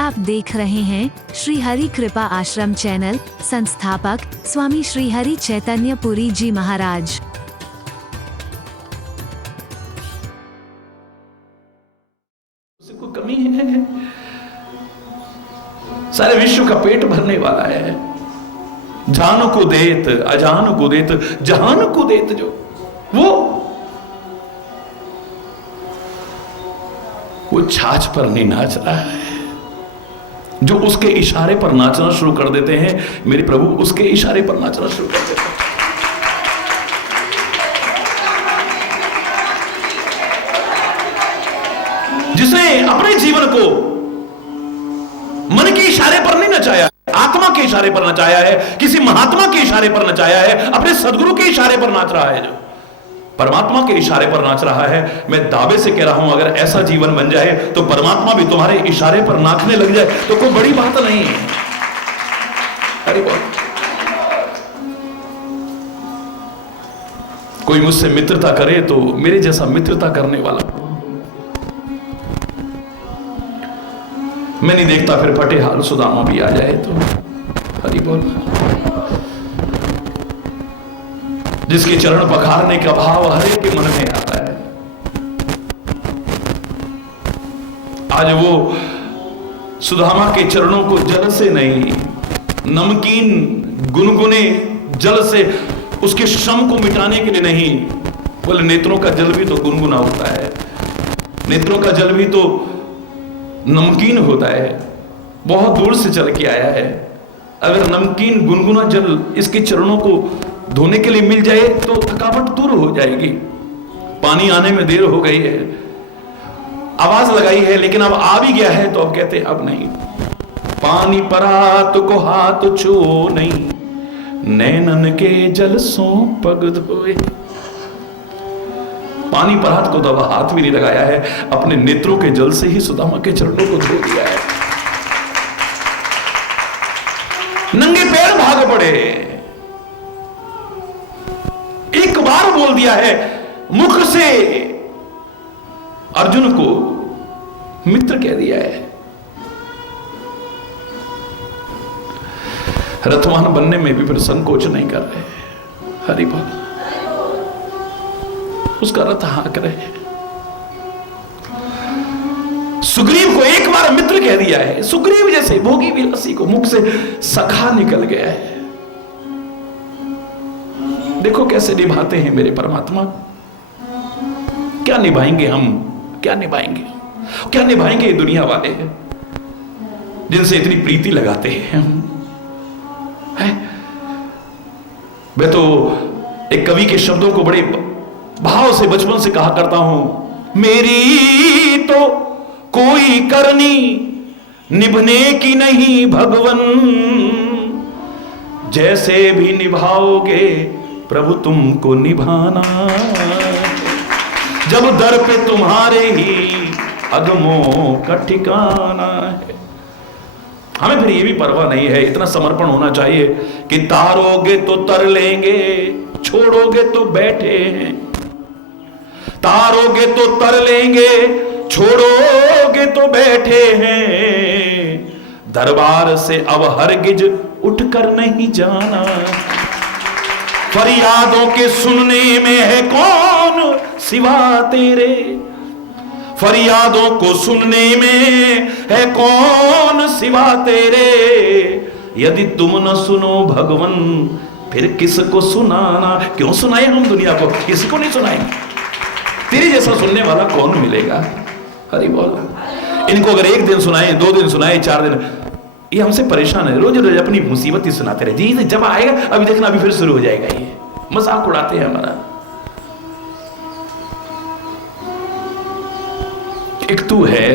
आप देख रहे हैं श्री हरि कृपा आश्रम चैनल। संस्थापक स्वामी श्री हरि चैतन्य पुरी जी महाराज। को कमी है, सारे विश्व का पेट भरने वाला है। जान को देत अजान को देत जहान को देत, जो वो छाछ पर नहीं नाच रहा है। जो उसके इशारे पर नाचना शुरू कर देते हैं, मेरे प्रभु उसके इशारे पर नाचना शुरू कर देते हैं। जिसने अपने जीवन को मन के इशारे पर नहीं नचाया, आत्मा के इशारे पर नचाया है, किसी महात्मा के इशारे पर नचाया है, अपने सदगुरु के इशारे पर नाच रहा है, जो परमात्मा के इशारे पर नाच रहा है। मैं दावे से कह रहा हूं, अगर ऐसा जीवन बन जाए तो परमात्मा भी तुम्हारे इशारे पर नाचने लग जाए तो कोई बड़ी बात नहीं है। अरे कोई मुझसे मित्रता करे तो मेरे जैसा मित्रता करने वाला मैं नहीं देखता, फिर फटे हाल सुदामा भी आ जाए तो। हरि बोल। जिसके चरण पखारने का भाव हर एक के मन में आता है। आज वो सुदामा के चरणों को जल से नहीं, नमकीन गुनगुने जल से उसके श्रम को मिटाने के लिए नहीं, बोले नेत्रों का जल भी तो गुनगुना होता है, नेत्रों का जल भी तो नमकीन होता है, बहुत दूर से चल के आया है। अगर नमकीन गुनगुना जल इसके चरणों को धोने के लिए मिल जाए तो थकावट दूर हो जाएगी। पानी आने में देर हो गई है, आवाज लगाई है, लेकिन अब आ भी गया है तो अब कहते अब नहीं। पानी परात को हाथ छू नहीं, नैनन के जल सो पग धोए। पानी परात को तो अब हाथ भी नहीं लगाया है, अपने नेत्रों के जल से ही सुदामा के चरणों को धो दिया है। नंगे पैर भाग पड़े, एक बार बोल दिया है मुख से, अर्जुन को मित्र कह दिया है। रथवान बनने में भी फिर संकोच नहीं कर रहे। हरि बोल। उसका रथ हाँक रहे। सुग्रीव को एक बार मित्र कह दिया है। सुग्रीव जैसे भोगी विलासी को मुख से सखा निकल गया है। देखो कैसे निभाते हैं मेरे परमात्मा। क्या निभाएंगे हम, क्या निभाएंगे, क्या निभाएंगे ये दुनिया वाले जिनसे इतनी प्रीति लगाते हैं हम। मैं तो एक कवि के शब्दों को बड़े भाव से बचपन से कहा करता हूं। मेरी तो कोई करनी निभने की नहीं भगवन, जैसे भी निभाओगे प्रभु तुमको निभाना, जब दर पे तुम्हारे ही अगमों का ठिकाना है। हमें फिर ये भी परवाह नहीं है, इतना समर्पण होना चाहिए कि तारोगे तो तर लेंगे, छोड़ोगे तो बैठे हैं। तारोगे तो तर लेंगे, छोड़ोगे तो बैठे हैं। दरबार से अब हरगिज उठकर नहीं जाना। फरियादों के सुनने में है कौन सिवा तेरे, फरियादों को सुनने में है कौन सिवा तेरे। यदि तुम न सुनो भगवन फिर किसको सुनाना। क्यों सुनाए हम दुनिया को, किसी को नहीं सुनाएंगे। तेरे जैसा सुनने वाला कौन मिलेगा। हरि बोल। इनको अगर एक दिन सुनाए, 2 दिन सुनाए, 4 दिन, ये हमसे परेशान है। रोज रोज अपनी मुसीबत ही सुनाते रहे। जी जब आएगा अभी देखना, अभी फिर शुरू हो जाएगा। ये मजाक उड़ाते हैं हमारा। एक तू है,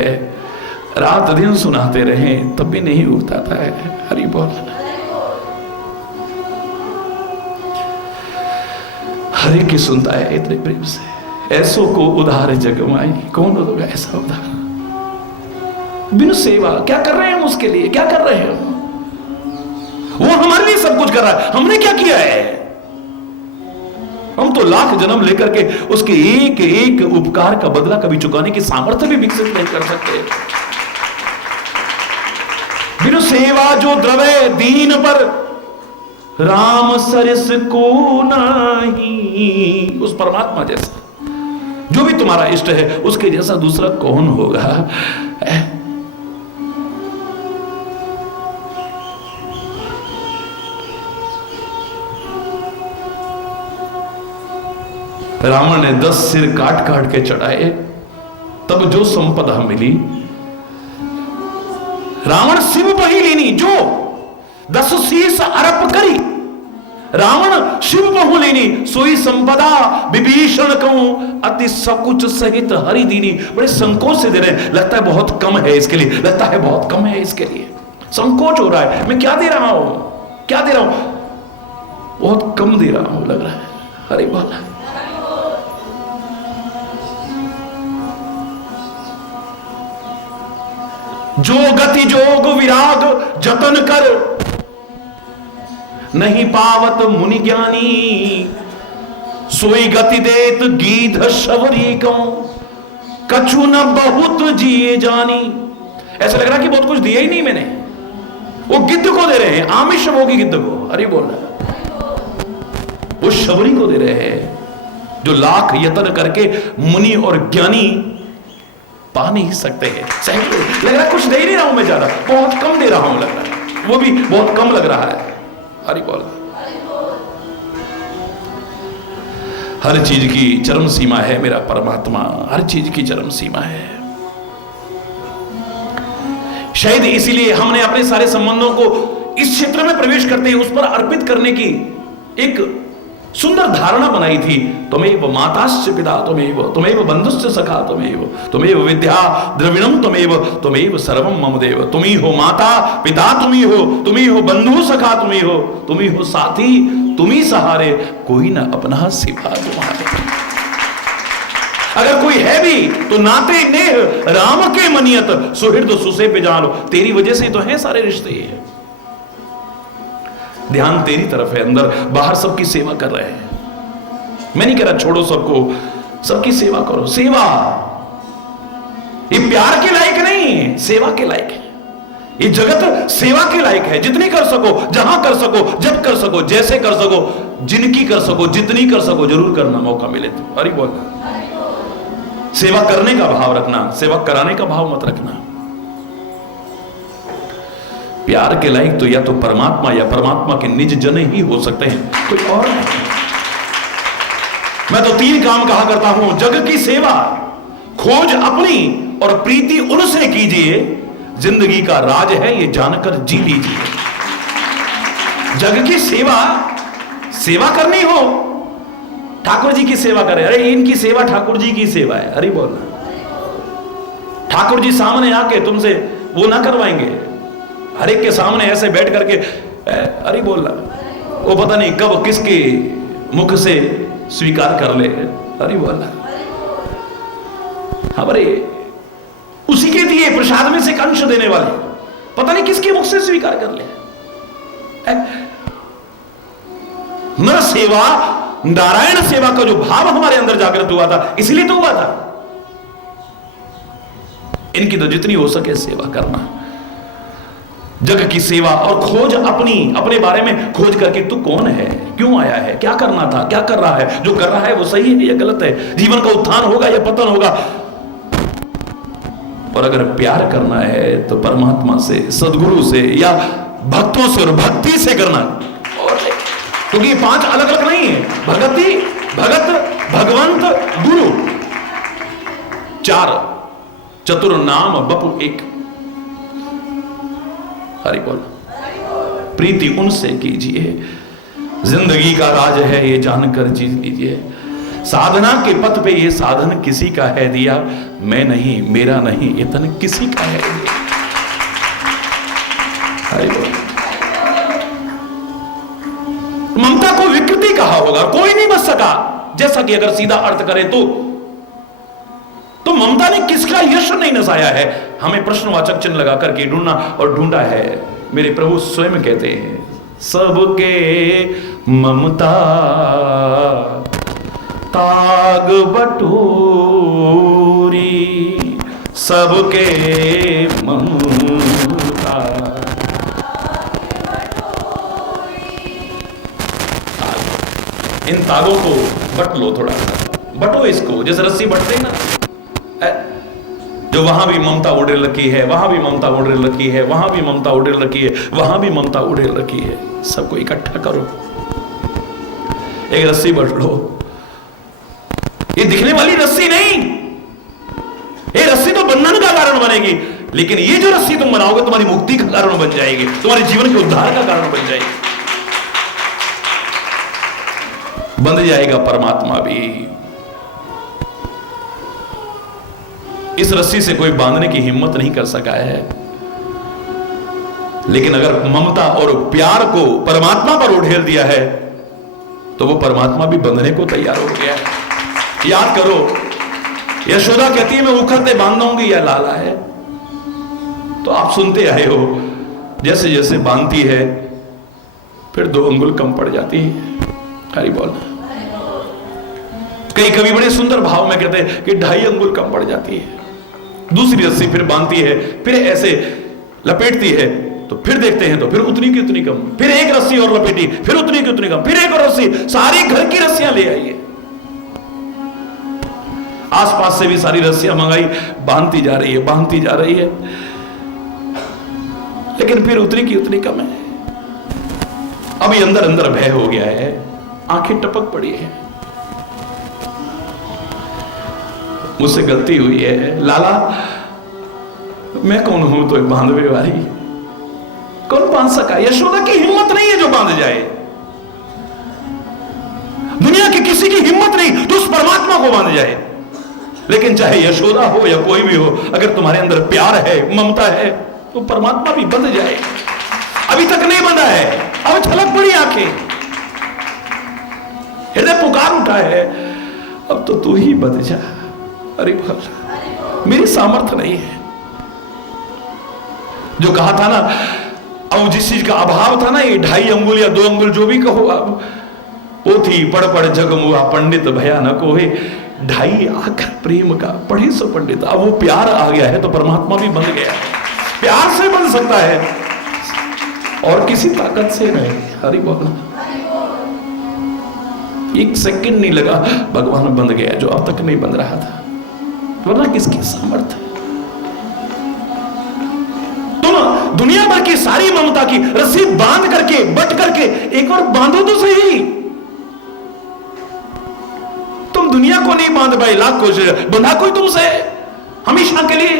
रात दिन सुनाते रहे तब भी नहीं उगता है। हरि बोल। हरि की सुनता है इतने प्रेम से। ऐसो को उधार जगमाई, कौन होगा ऐसा उधार। बिनु सेवा क्या कर रहे हैं हम उसके लिए, क्या कर रहे हैं वो हमारे लिए सब कुछ कर रहा है। हमने क्या किया है। हम तो लाख जन्म लेकर के उसके एक एक उपकार का बदला कभी चुकाने की सामर्थ्य भी विकसित नहीं कर सकते। बिनु सेवा जो द्रवे दीन पर, राम सरस को नहीं। उस परमात्मा जैसा जो भी तुम्हारा इष्ट है उसके जैसा दूसरा कौन होगा? रावण ने 10 सिर काट काट के चढ़ाए, तब जो संपदा मिली रावण शिव बही लेनी, जो 10 शीस अरप करी रावण शिव बहु लेनी, सोई संपदा विभीषण कहूं अति सकुच सहित हरि दीनी। बड़े संकोच से दे रहे हैं, लगता है बहुत कम है इसके लिए, लगता है बहुत कम है इसके लिए, संकोच हो रहा है, मैं क्या दे रहा हूं, क्या दे रहा हूं, बहुत कम दे रहा हूं लग रहा है। हरि बोल। जो गति जोग विराग जतन कर, नहीं पावत मुनि ज्ञानी, सोई गति देत गीध शबरी को, कछु न बहुत जिए जानी। ऐसा लग रहा कि बहुत कुछ दिया ही नहीं मैंने, वो गिद्ध को दे रहे हैं, आमिष भोगी गिद्ध को। अरे बोल रहा, वो शबरी को दे रहे हैं जो लाख यत्न करके मुनि और ज्ञानी पा नहीं सकते हैं। सही लग रहा है, कुछ दे ही नहीं रहा हूं मैं, ज्यादा बहुत कम दे रहा हूं लग रहा है, वो भी बहुत कम लग रहा है। हरि बोल। हर चीज की चरम सीमा है मेरा परमात्मा, हर चीज की चरम सीमा है। शायद इसीलिए हमने अपने सारे संबंधों को इस क्षेत्र में प्रवेश करते ही उस पर अर्पित करने की एक सुंदर धारणा बनाई थी। त्वमेव माताश्च पिता त्वमेव, त्वमेव बंधुश्च सखा त्वमेव, त्वमेव विद्या द्रविणम त्वमेव, त्वमेव सर्वम मम देव। तुम ही हो माता पिता, तुम ही हो बंधु सखा, तुम ही हो साथी, तुम ही सहारे, कोई ना अपना सिवा तुम्हारे। अगर कोई है भी तो नाते नेह राम के मनियत, सुहृद सुसे पे जानो। तेरी वजह से तो है सारे रिश्ते, ध्यान तेरी तरफ है, अंदर बाहर सबकी सेवा कर रहे हैं। मैं नहीं कह रहा छोड़ो सबको, सबकी सेवा करो। सेवा ये प्यार के लायक नहीं, सेवा के लायक है। ये जगत सेवा के लायक है, जितनी कर सको, जहां कर सको, जब कर सको, जैसे कर सको, जिनकी कर सको, जितनी कर सको, जरूर करना मौका मिले तो। अरे बोल, सेवा करने का भाव रखना, सेवा कराने का भाव मत रखना। प्यार के लायक तो या तो परमात्मा या परमात्मा के निज जन ही हो सकते हैं, कोई और नहीं। मैं तो 3 काम कहा करता हूं, जग की सेवा, खोज अपनी और प्रीति उनसे कीजिए, जिंदगी का राज है ये जानकर जी लीजिए। जग की सेवा, सेवा करनी हो, ठाकुर जी की सेवा करें। अरे इनकी सेवा ठाकुर जी की सेवा है। अरे बोलना, ठाकुर जी सामने आके तुमसे वो ना करवाएंगे, हर एक के सामने ऐसे बैठ करके अरे बोलना, वो पता नहीं कब किसके मुख से स्वीकार कर ले। अरे बोलना, हमारे उसी के दिए प्रसाद में से एक अंश देने वाले पता नहीं किसके मुख से स्वीकार कर ले। नर सेवा, नारायण सेवा का जो भाव हमारे अंदर जागृत हुआ था, इसलिए तो हुआ था। इनकी तो जितनी हो सके सेवा करना, जग की सेवा और खोज अपनी, अपने बारे में खोज करके तू कौन है, क्यों आया है, क्या करना था, क्या कर रहा है, जो कर रहा है वो सही है या गलत है, जीवन का उत्थान होगा या पतन होगा। और अगर प्यार करना है तो परमात्मा से, सदगुरु से या भक्तों से और भक्ति से करना, और क्योंकि ये 5 अलग अलग नहीं है। भगति, भगत, भगवंत, गुरु 4, चतुर नाम बपु 1। हरि बोल। प्रीति उनसे कीजिए, जिंदगी का राज है ये जानकर जी लीजिए। साधना के पथ पे ये साधन किसी का है दिया, मैं नहीं, मेरा नहीं, इतन किसी का है दिया। हरि बोल। ममता को विकृति कहा होगा, कोई नहीं बच सका, जैसा कि अगर सीधा अर्थ करें तो ममता ने किसका यश नहीं नसाया है, हमें प्रश्नवाचक चिन्ह लगा करके ढूंढना और ढूंढा है। मेरे प्रभु स्वयं कहते हैं, सबके ममता ताग बटोरी, सबके ममता इन तागों को बट लो, थोड़ा बटो इसको, जैसे रस्सी बटते ना, जो वहां भी ममता उड़े रखी है, वहां भी ममता उड़े रखी है, वहां भी ममता उड़े रखी है, वहां भी ममता उड़े रखी है, सबको इकट्ठा करो, एक रस्सी बट लो। ये दिखने वाली रस्सी नहीं, ये रस्सी तो बंधन का कारण बनेगी, लेकिन ये जो रस्सी तुम बनाओगे तुम्हारी मुक्ति का कारण बन जाएगी, तुम्हारे जीवन के उद्धार का कारण बन जाएगी, बंध जाएगा परमात्मा भी। इस रस्सी से कोई बांधने की हिम्मत नहीं कर सका है, लेकिन अगर ममता और प्यार को परमात्मा पर उड़ेल दिया है तो वो परमात्मा भी बंधने को तैयार हो गया है। याद करो, यशोदा कहती है मैं उखड़ते बांध दूंगी, या लाला है, तो आप सुनते आए हो, जैसे जैसे बांधती है फिर 2 अंगुल कम पड़ जाती है। हरि बोल। कई कवि बड़े सुंदर भाव में कहते हैं कि 2.5 अंगुल कम पड़ जाती है। दूसरी रस्सी फिर बांधती है, फिर ऐसे लपेटती है, तो फिर देखते हैं तो फिर उतनी की उतनी कम, फिर एक रस्सी और लपेटी, फिर उतनी की उतनी कम, फिर एक और रस्सी, सारी घर की रस्सियां ले आइए, आसपास से भी सारी रस्सियां मंगाई, बांधती जा रही है, बांधती जा रही है, लेकिन फिर उतनी की उतनी कम है। अभी अंदर अंदर भय हो गया है, आंखें टपक पड़ी है, मुझसे गलती हुई है, लाला मैं कौन हूं तो बांधवे वाली, कौन बांध सका? यशोदा की हिम्मत नहीं है जो बांध जाए, दुनिया की किसी की हिम्मत नहीं तो उस परमात्मा को बांध जाए। लेकिन चाहे यशोदा हो या कोई भी हो, अगर तुम्हारे अंदर प्यार है, ममता है, तो परमात्मा भी बंध जाए। अभी तक नहीं बंधा है, अब छलक पड़ी आंखें, हृदय पुकार उठा है, अब तो तू ही बंध जा। अरे भला मेरी सामर्थ्य नहीं है। जो कहा था ना, अब जिस चीज का अभाव था ना, ये 2.5 अंगुल या 2 अंगुल जो भी कहो, अब वो थी पढ़ पढ़ जग मुआ पंडित भयानक होए, 2.5 आखिर प्रेम का पढ़े सो पंडित। अब वो प्यार आ गया है तो परमात्मा भी बन गया है, प्यार से बन सकता है और किसी ताकत से नहीं। हरि बोल। 1 सेकंड नहीं लगा, भगवान बंध गया जो अब तक नहीं बंध रहा था, वरना किसकी सामर्थ्य। तुम दुनिया भर की सारी ममता की रस्सी बांध करके, बट करके एक बार बांधो तो सही। तुम दुनिया को नहीं बांध पाए, लाख कोशिश, बंधा कोई तुमसे हमेशा के लिए।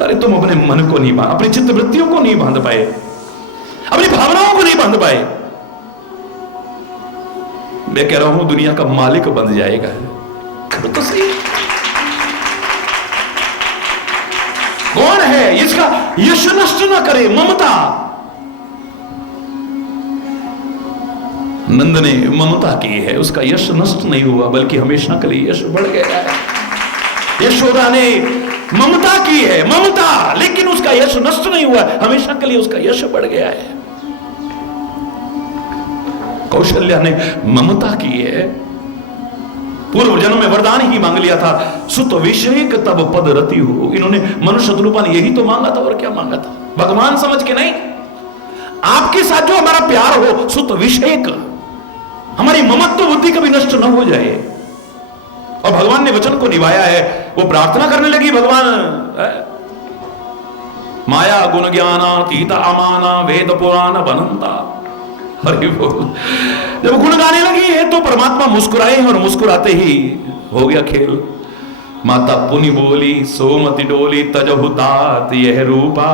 अरे तुम अपने मन को नहीं बांध, अपनी चित्त वृत्तियों को नहीं बांध पाए, अपनी भावनाओं को नहीं बांध पाए। मैं कह रहा हूं दुनिया का मालिक बंध जाएगा, तो सही। कौन है इसका यश नष्ट न करे? ममता। नंद ने ममता की है, उसका यश नष्ट नहीं हुआ, बल्कि हमेशा के लिए यश बढ़ गया है। यशोदा ने ममता की है, ममता, लेकिन उसका यश नष्ट नहीं हुआ, हमेशा के लिए उसका यश बढ़ गया है। कौशल्या ने ममता की है, पूर्व जन्म में वरदान ही मांग लिया था, सुत विषयक तब पद रति हो। इन्होंने मनुष्य रूपा ने यही तो मांगा था, और क्या मांगा था? भगवान समझ के नहीं, आपके साथ जो हमारा प्यार हो, सुत विषयक, हमारी ममत्व बुद्धि कभी नष्ट न हो जाए। और भगवान ने वचन को निभाया है। वो प्रार्थना करने लगी, भगवान माया गुण ज्ञानातीत अमाना वेद पुराण बनंता। हरि बोल। जब गुण गाने लगी है तो परमात्मा मुस्कुराए, और मुस्कुराते ही हो गया खेल। माता पुनि बोली सोमति डोली तजहु तात यह रूपा,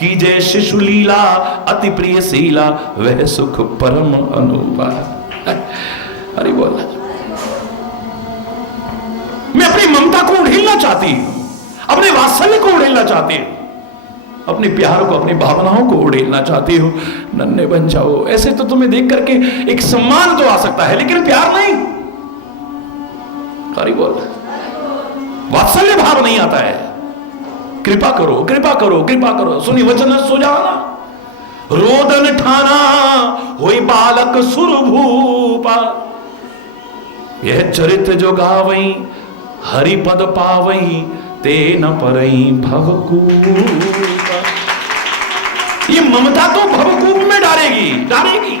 कीजे शिशु लीला अति प्रिय शीला वह सुख परम अनूपा। हरि बोल। मैं अपनी ममता को उड़ेलना चाहती हूं, अपने वात्सल्य को उड़ेलना चाहती हूं, अपने प्यार को, अपनी भावनाओं को उड़ेलना चाहती हो। नन्हे बन जाओ। ऐसे तो तुम्हें देख करके एक सम्मान तो आ सकता है, लेकिन प्यार नहीं। हरि बोल। वात्सल्य भाव नहीं आता है। कृपा करो, कृपा करो, कृपा करो, सुनी वचन सुजाना, रोदन ठाना होई बालक सुरभूपा। यह चरित्र जो गावई हरि पद पावई ते न परई भवकूप। ये ममता तो भवकूप में डालेगी, डालेगी।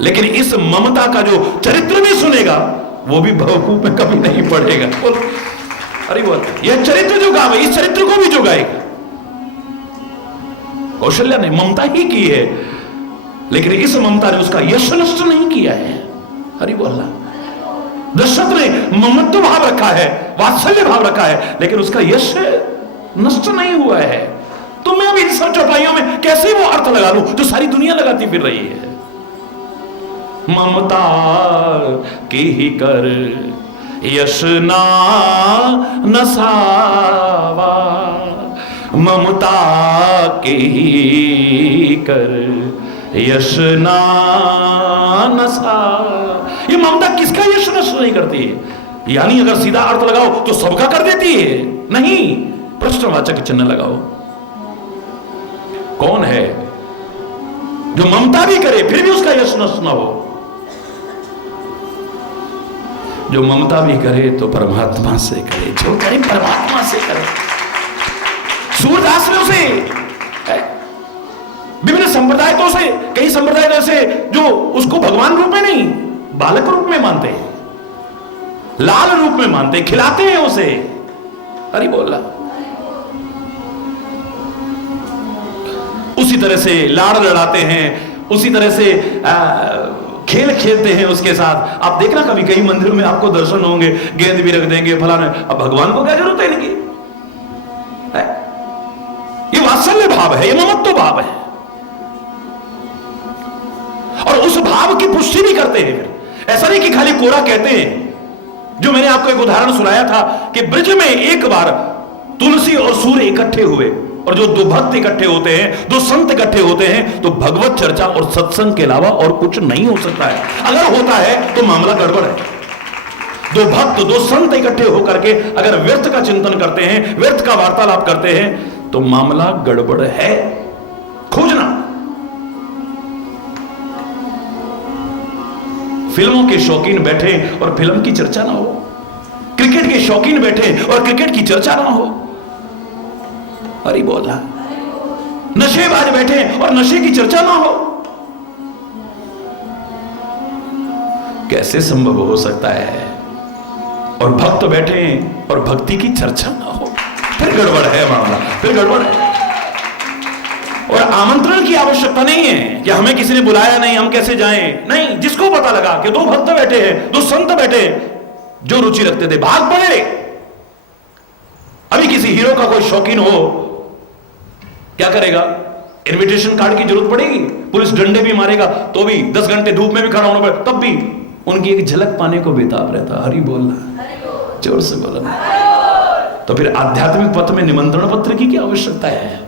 लेकिन इस ममता का जो चरित्र भी सुनेगा वो भी बेवकूफ में कभी नहीं पड़ेगा। बोल, अरे बोल, यह चरित्र जो गावे, इस चरित्र को भी जो गाएगा। कौशल्या ने ममता ही की है, लेकिन इस ममता ने उसका यश नष्ट नहीं किया है। हरि बोलना। दशरथ ने ममत्व भाव रखा है, वात्सल्य भाव रखा है, लेकिन उसका यश नष्ट नहीं हुआ है। तो मैं अभी इन सब चौपाइयों में कैसे वो अर्थ लगा लूं जो सारी दुनिया लगाती फिर रही है। ममता की ही कर यश ना नसावा, ममता के ही कर यश ना नसा। ये ममता किसका यश नष्ट नहीं करती है। यानी अगर सीधा अर्थ लगाओ तो सबका कर देती है, नहीं, प्रश्नवाचक चिन्ह लगाओ। कौन है जो ममता भी करे फिर भी उसका यश नष्ट ना हो। जो ममता भी करे तो परमात्मा से करे, जो करे परमात्मा से करे। सूरदास ने उसे विभिन्न संप्रदाय तो उसे, कई संप्रदाय ऐसे जो उसको भगवान रूप में नहीं बालक रूप में मानते हैं, लाल रूप में मानते हैं, खिलाते हैं उसे। हरि बोला। उसी तरह से लाड़ लड़ाते हैं, उसी तरह से खेल खेलते हैं उसके साथ। आप देखना कभी कई मंदिरों में आपको दर्शन होंगे, गेंद भी रख देंगे फलाना। अब भगवान को क्या जरूरत है इनकी? ये वात्सल्य भाव है, ये ममत्व भाव है, और उस भाव की पुष्टि भी करते हैं। ऐसा नहीं कि खाली कोरा कहते हैं। जो मैंने आपको एक उदाहरण सुनाया था कि ब्रज में एक बार तुलसी और सूर्य इकट्ठे हुए, और जो दो भक्त इकट्ठे होते हैं, दो संत इकट्ठे होते हैं, तो भगवत चर्चा और सत्संग के अलावा और कुछ नहीं हो सकता है। अगर होता है तो मामला गड़बड़ है। दो भक्त, दो संत इकट्ठे होकर के अगर व्यर्थ का चिंतन करते हैं, व्यर्थ का वार्तालाप करते हैं, तो मामला गड़बड़ है। खोजना। फिल्मों के शौकीन बैठे और फिल्म की चर्चा ना हो, क्रिकेट के शौकीन बैठे और क्रिकेट की चर्चा ना हो। हरि बोला। नशेबाज बैठे और नशे की चर्चा ना हो। कैसे संभव हो सकता है? और भक्त बैठे और भक्ति की चर्चा ना हो, फिर गड़बड़ है मामला, फिर गड़बड़ है। और आमंत्रण की आवश्यकता नहीं है कि हमें किसी ने बुलाया नहीं, हम कैसे जाएं। नहीं, जिसको पता लगा कि दो भक्त बैठे हैं, दो संत बैठे हैं, जो रुचि रखते थे भाग पड़े। अभी किसी हीरो का कोई शौकीन हो, क्या करेगा? इनविटेशन कार्ड की जरूरत पड़ेगी, पुलिस डंडे भी मारेगा तो भी, 10 घंटे धूप में भी खड़ा होना पड़े, तब भी उनकी एक झलक पाने को बेताब रहता। हरि बोलना, जोर से बोलना। तो फिर आध्यात्मिक पथ में निमंत्रण पत्र की क्या आवश्यकता है?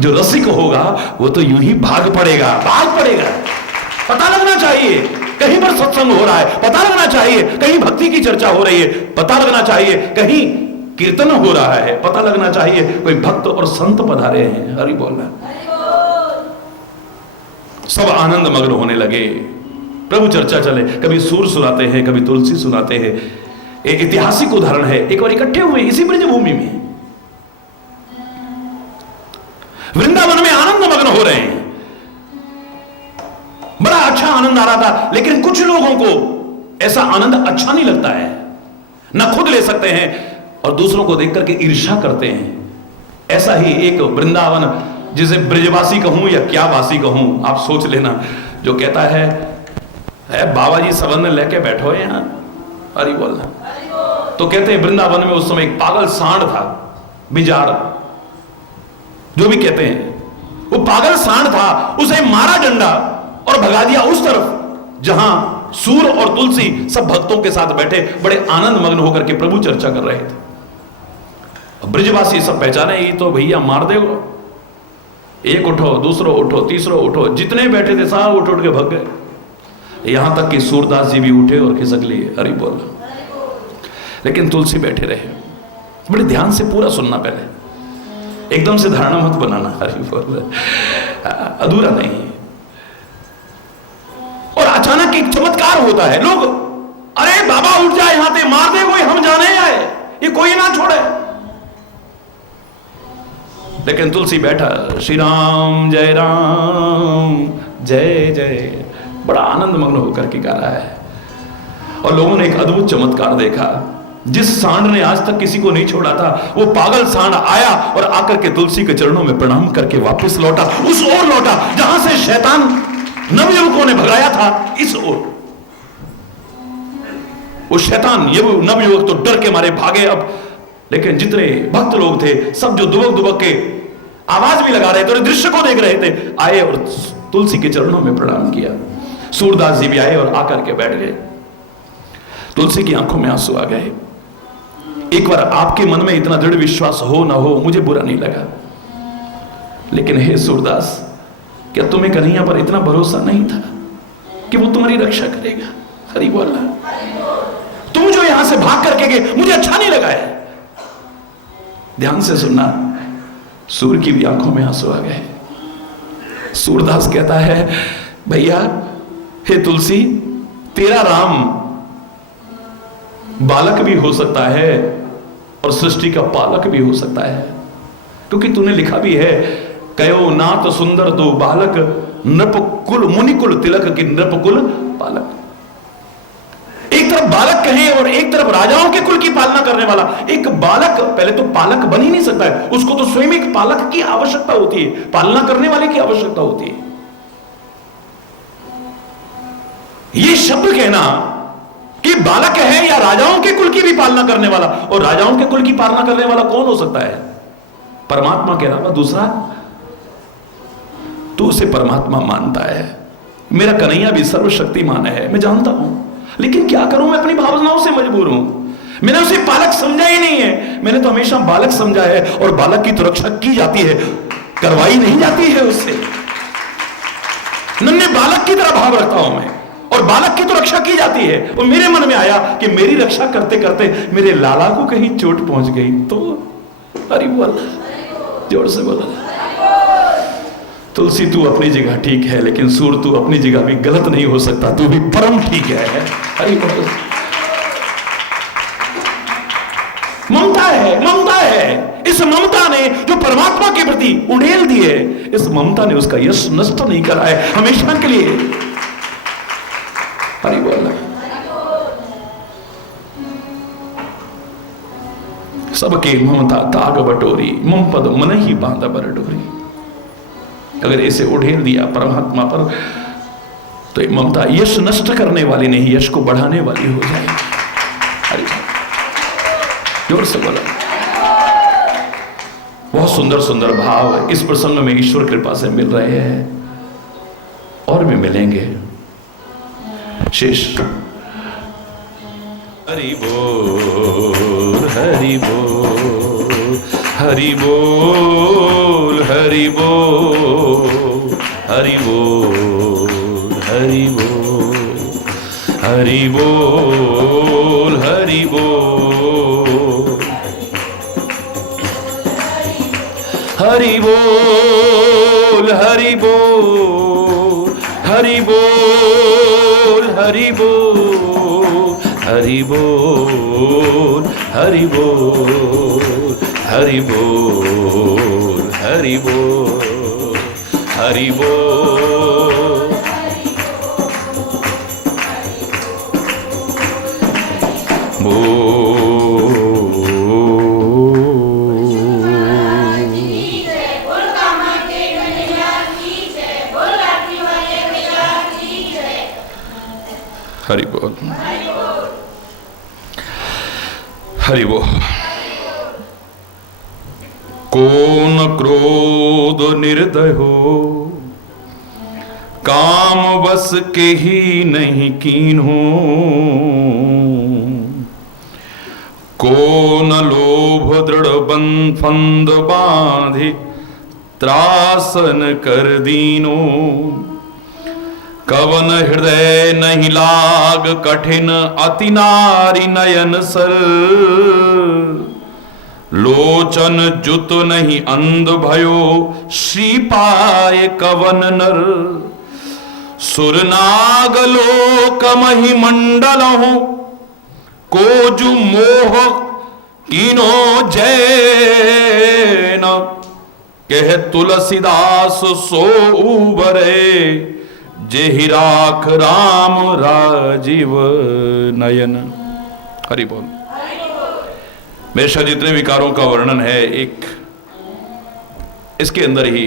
जो रसिक होगा वो तो यूं ही भाग पड़ेगा, भाग पड़ेगा। पता लगना चाहिए कहीं पर सत्संग हो रहा है, पता लगना चाहिए कहीं भक्ति की चर्चा हो रही है, पता लगना चाहिए कहीं कीर्तन हो रहा है, पता लगना चाहिए कोई भक्त और संत पधारे हैं। हरि बोलना। सब आनंद मग्न होने लगे, प्रभु चर्चा चले। कभी सूर सुनाते हैं, कभी तुलसी सुनाते हैं। एक ऐतिहासिक उदाहरण है, एक बार इकट्ठे हुए इसी ब्रजभूमि में, वृंदावन में आनंद मग्न हो रहे हैं, बड़ा अच्छा आनंद आ रहा था। लेकिन कुछ लोगों को ऐसा आनंद अच्छा नहीं लगता है, न खुद ले सकते हैं और दूसरों को देख करके ईर्ष्या करते हैं। ऐसा ही एक वृंदावन, जिसे ब्रजवासी कहूं या क्या वासी कहूं, आप सोच लेना, जो कहता है बाबा जी सबन लेके बैठो यहां। हरि बोलना। तो कहते हैं वृंदावन में उस समय एक पागल सांड था, बिजाड़, जो भी कहते हैं, वो पागल सांड था। उसे मारा डंडा और भगा दिया उस तरफ जहां सूर और तुलसी सब भक्तों के साथ बैठे बड़े आनंद मग्न होकर के प्रभु चर्चा कर रहे थे। ब्रजवासी सब पहचाने, ये तो भैया मार देगा। एक उठो, दूसरो उठो, तीसरो उठो, जितने बैठे थे सब उठ उठ के भग गए। यहां तक कि सूरदास जी भी उठे और खिसक लिए। हरि बोल। लेकिन तुलसी बैठे रहे। बड़े ध्यान से पूरा सुनना, पहले एकदम से धारणा मत बनाना। हरि बोल, अधूरा नहीं। और अचानक एक चमत्कार होता है, लोग अरे बाबा उठ जाए, यहां से मार दे कोई, हम जाने आए, ये कोई ना छोड़े। लेकिन तुलसी बैठा, श्री राम जय जय बड़ा आनंद मग्न होकर के गा रहा है। और लोगों ने एक अद्भुत चमत्कार देखा। जिस सांड ने आज तक किसी को नहीं छोड़ा था, वो पागल सांड आया और आकर के तुलसी के चरणों में प्रणाम करके वापस लौटा, उस ओर लौटा जहां से शैतान नवयुवकों ने भगाया था, इस ओर। वो शैतान ये नवयुवक तो डर के मारे भागे अब, लेकिन जितने भक्त लोग थे सब जो दुबक दुबक के आवाज भी लगा रहे थे और दृश्य को देख रहे थे, आए और तुलसी के चरणों में प्रणाम किया। सूरदास जी भी आए और आकर के बैठ गए। तुलसी की आंखों में आंसू आ गए। एक बार आपके मन में इतना दृढ़ विश्वास हो ना हो, मुझे बुरा नहीं लगा, लेकिन हे सूरदास, क्या तुम्हें कन्हैया पर इतना भरोसा नहीं था कि वो तुम्हारी रक्षा करेगा? हरि बोल। तुम जो यहां से भाग करके गए, मुझे अच्छा नहीं लगा है। ध्यान से सुनना, सूर की भी आंखों में आंसू आ गए। सूरदास कहता है, भैया हे तुलसी, तेरा राम बालक भी हो सकता है और सृष्टि का पालक भी हो सकता है, क्योंकि तूने लिखा भी है, कयो नाथ सुंदर दो बालक, नृपकुल मुनिकुल तिलक की नृपकुल पालक। एक तरफ बालक कहे और एक तरफ राजाओं के कुल की पालना करने वाला। एक बालक पहले तो पालक बन ही नहीं सकता है, उसको तो स्वयं एक पालक की आवश्यकता होती है, पालना करने वाले की आवश्यकता होती है। ये शब्द कहना कि बालक है या राजाओं के कुल की भी पालना करने वाला, और राजाओं के कुल की पालना करने वाला कौन हो सकता है? परमात्मा के अलावा दूसरा? तू उसे परमात्मा मानता है। मेरा कन्हैया भी सर्वशक्तिमान है, मैं जानता हूं, लेकिन क्या करूं, मैं अपनी भावनाओं से मजबूर हूं। मैंने उसे पालक समझा ही नहीं है, मैंने तो हमेशा बालक समझा है, और बालक की तो रक्षा की जाती है, करवाई नहीं जाती है उससे। नन्हे बालक की तरह भाव रखता हूं मैं, और बालक की तो रक्षा की जाती है। और मेरे मन में आया कि मेरी रक्षा करते करते मेरे लाला को कहीं चोट पहुंच गई तो, अरे बोल, जोर से बोला। तुलसी तू अपनी जगह ठीक है, लेकिन सूर तू अपनी जगह भी गलत नहीं हो सकता, तू भी परम ठीक है। अरे बोल, ममता है, ममता है। इस ममता ने जो परमात्मा के प्रति उड़ेल दी है, इस ममता ने उसका यश नष्ट नहीं करा है हमेशा के लिए। हरि बोल। सबके ममता ताग बटोरी, मम पद मन ही बांधा बर डोरी। अगर इसे उड़ेल दिया परमात्मा पर, तो ये ममता यश नष्ट करने वाली नहीं, यश को बढ़ाने वाली हो जाएगी। हरि जोर से बोला। बहुत सुंदर सुंदर भाव इस प्रसंग में ईश्वर कृपा से मिल रहे हैं और भी मिलेंगे। शेष हरि बोल, हरि बोल, हरि बोल, हरि बोल, हरि बोल, हरि बोल, हरि बोल, हरि बोल, हरि बोल, हरि बोल, हरि बोल, हरि बोल, हरि बोल, हरि बोल, हरि बोल, हरि बोल, हरि बोल। हरि बोल, हरि बोल। कौन क्रोध निर्दय हो, काम बस के ही नहीं कीन हो। कौन लोभ दृढ़ फंद बांधे, त्रासन कर दीनो। कवन हृदय नहीं लाग कठिन, अति नारी नयन सर। लोचन जुत नहीं अंध भयो, श्री पाए कवन नर। सुरनाग लोक मही मंडल हो, कोजु मोह कीनो जैन। कह तुलसीदास सो उबरे, जे ही राख राम राजीव नयन। हरि बोल। मेरे साथ जितने विकारों का वर्णन है एक इसके अंदर ही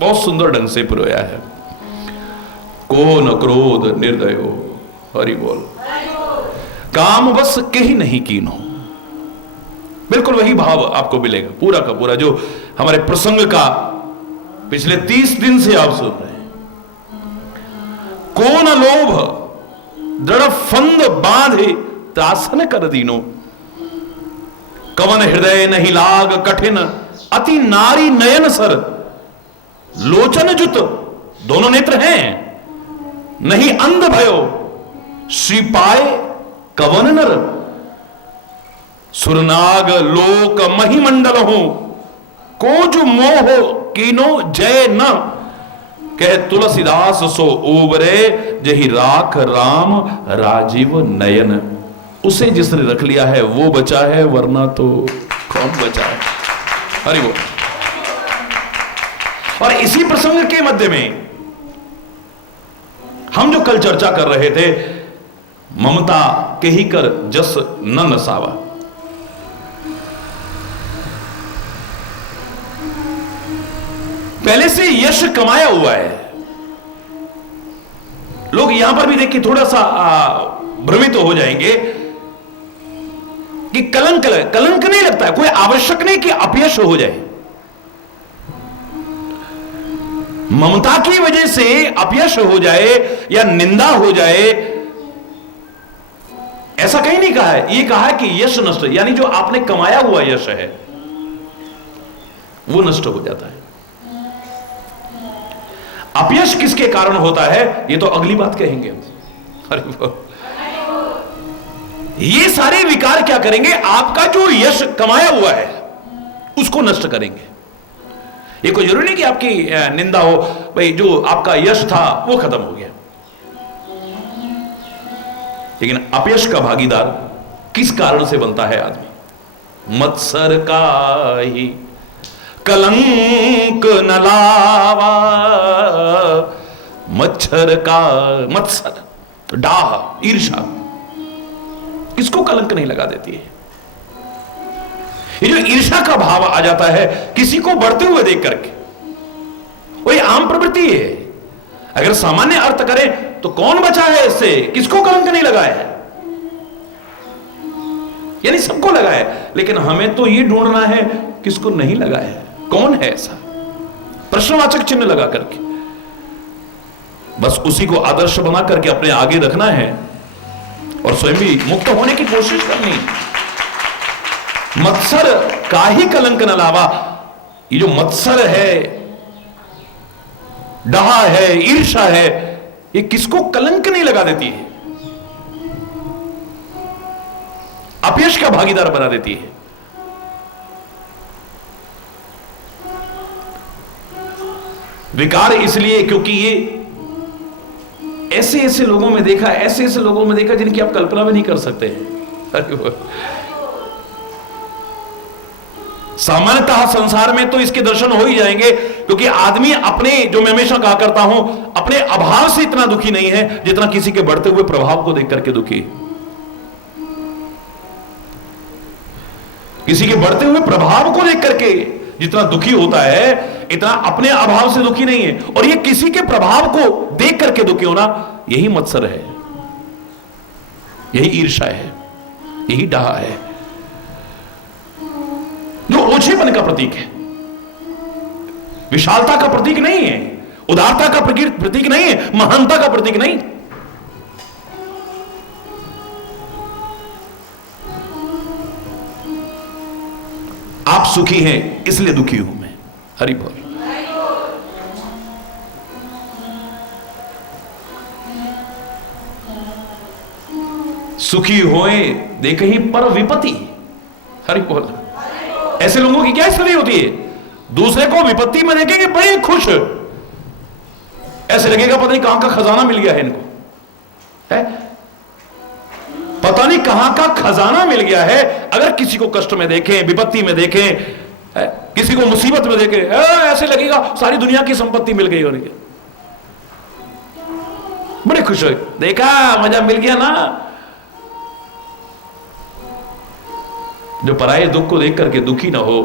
बहुत सुंदर ढंग से पिरोया है। को न क्रोध निर्दयो। हरि बोल। काम बस के ही नहीं कीनो। बिल्कुल वही भाव आपको मिलेगा पूरा का पूरा जो हमारे प्रसंग का पिछले 30 दिन से आप सुन रहे हैं। को न लोभ दृढ़ फंद बांधे तासन कर दीनो। कवन हृदय नहीं लाग कठिन अति नारी नयन सर। लोचन जुत दोनों नेत्र हैं नहीं अंध भयो। श्री पाए कवन नर। सुरनाग लोक महिमंडल हो को जो मोह कीनो जय न। कह तुलसीदास सो ओबरे जही राख राम राजीव नयन। उसे जिसने रख लिया है वो बचा है वरना तो कौन बचा है। हरि बोल। और इसी प्रसंग के मध्य में हम जो कल चर्चा कर रहे थे ममता के ही कर जस न नसावा। पहले से यश कमाया हुआ है। लोग यहां पर भी देखिए थोड़ा सा भ्रमित हो जाएंगे कि कलंक नहीं लगता है। कोई आवश्यक नहीं कि अपयश हो जाए। ममता की वजह से अपयश हो जाए या निंदा हो जाए ऐसा कहीं नहीं कहा है। यह कहा है कि यश नष्ट यानी जो आपने कमाया हुआ यश है वो नष्ट हो जाता है। अपयश किसके कारण होता है ये तो अगली बात कहेंगे। अरे ये सारे विकार क्या करेंगे आपका जो यश कमाया हुआ है उसको नष्ट करेंगे। ये कोई जरूरी नहीं कि आपकी निंदा हो भाई जो आपका यश था वो खत्म हो गया। लेकिन अपयश का भागीदार किस कारण से बनता है आदमी। मत्सर का ही कलंक न लावा। मच्छर का मत्सर डाह ईर्षा किसको कलंक नहीं लगा देती है। ये जो ईर्षा का भाव आ जाता है किसी को बढ़ते हुए देख करके वो ये आम प्रवृत्ति है। अगर सामान्य अर्थ करें तो कौन बचा है इससे किसको कलंक नहीं लगा है। यानी सबको लगा है लेकिन हमें तो ये ढूंढना है किसको नहीं लगा है। कौन है ऐसा प्रश्नवाचक चिन्ह लगा करके बस उसी को आदर्श बना करके अपने आगे रखना है और स्वयं भी मुक्त होने की कोशिश करनी। मत्सर का ही कलंक न लावा। ये जो मत्सर है डहा है ईर्षा है ये किसको कलंक नहीं लगा देती है। अपयश का भागीदार बना देती है। विकार इसलिए क्योंकि ये ऐसे ऐसे लोगों में देखा जिनकी आप कल्पना भी नहीं कर सकते हैं। सामान्यतः संसार में तो इसके दर्शन हो ही जाएंगे क्योंकि आदमी अपने जो मैं हमेशा कहा करता हूं अपने अभाव से इतना दुखी नहीं है जितना किसी के बढ़ते हुए प्रभाव को देख करके दुखी। किसी के बढ़ते हुए प्रभाव को देख करके जितना दुखी होता है इतना अपने अभाव से दुखी नहीं है। और ये किसी के प्रभाव को देख करके दुखी होना यही मत्सर है यही ईर्ष्या है यही डाह है जो ओछेपन का प्रतीक है। विशालता का प्रतीक नहीं है उदारता का प्रतीक नहीं है महानता का प्रतीक नहीं। आप सुखी हैं इसलिए दुखी हूं मैं। हरि बोल। सुखी होए देखे ही पर विपत्ति। हरि बोल। ऐसे लोगों की क्या स्थिति होती है दूसरे को विपत्ति में देखेंगे बड़े खुश ऐसे लगेगा पता नहीं कहां का खजाना मिल गया है इनको है पता नहीं कहां का खजाना मिल गया है। अगर किसी को कष्ट में देखें विपत्ति में देखें किसी को मुसीबत में देखें ऐसे लगेगा सारी दुनिया की संपत्ति मिल गई। और खुश हो, देखा मजा मिल गया ना। जो पराये दुख को देख करके दुखी ना हो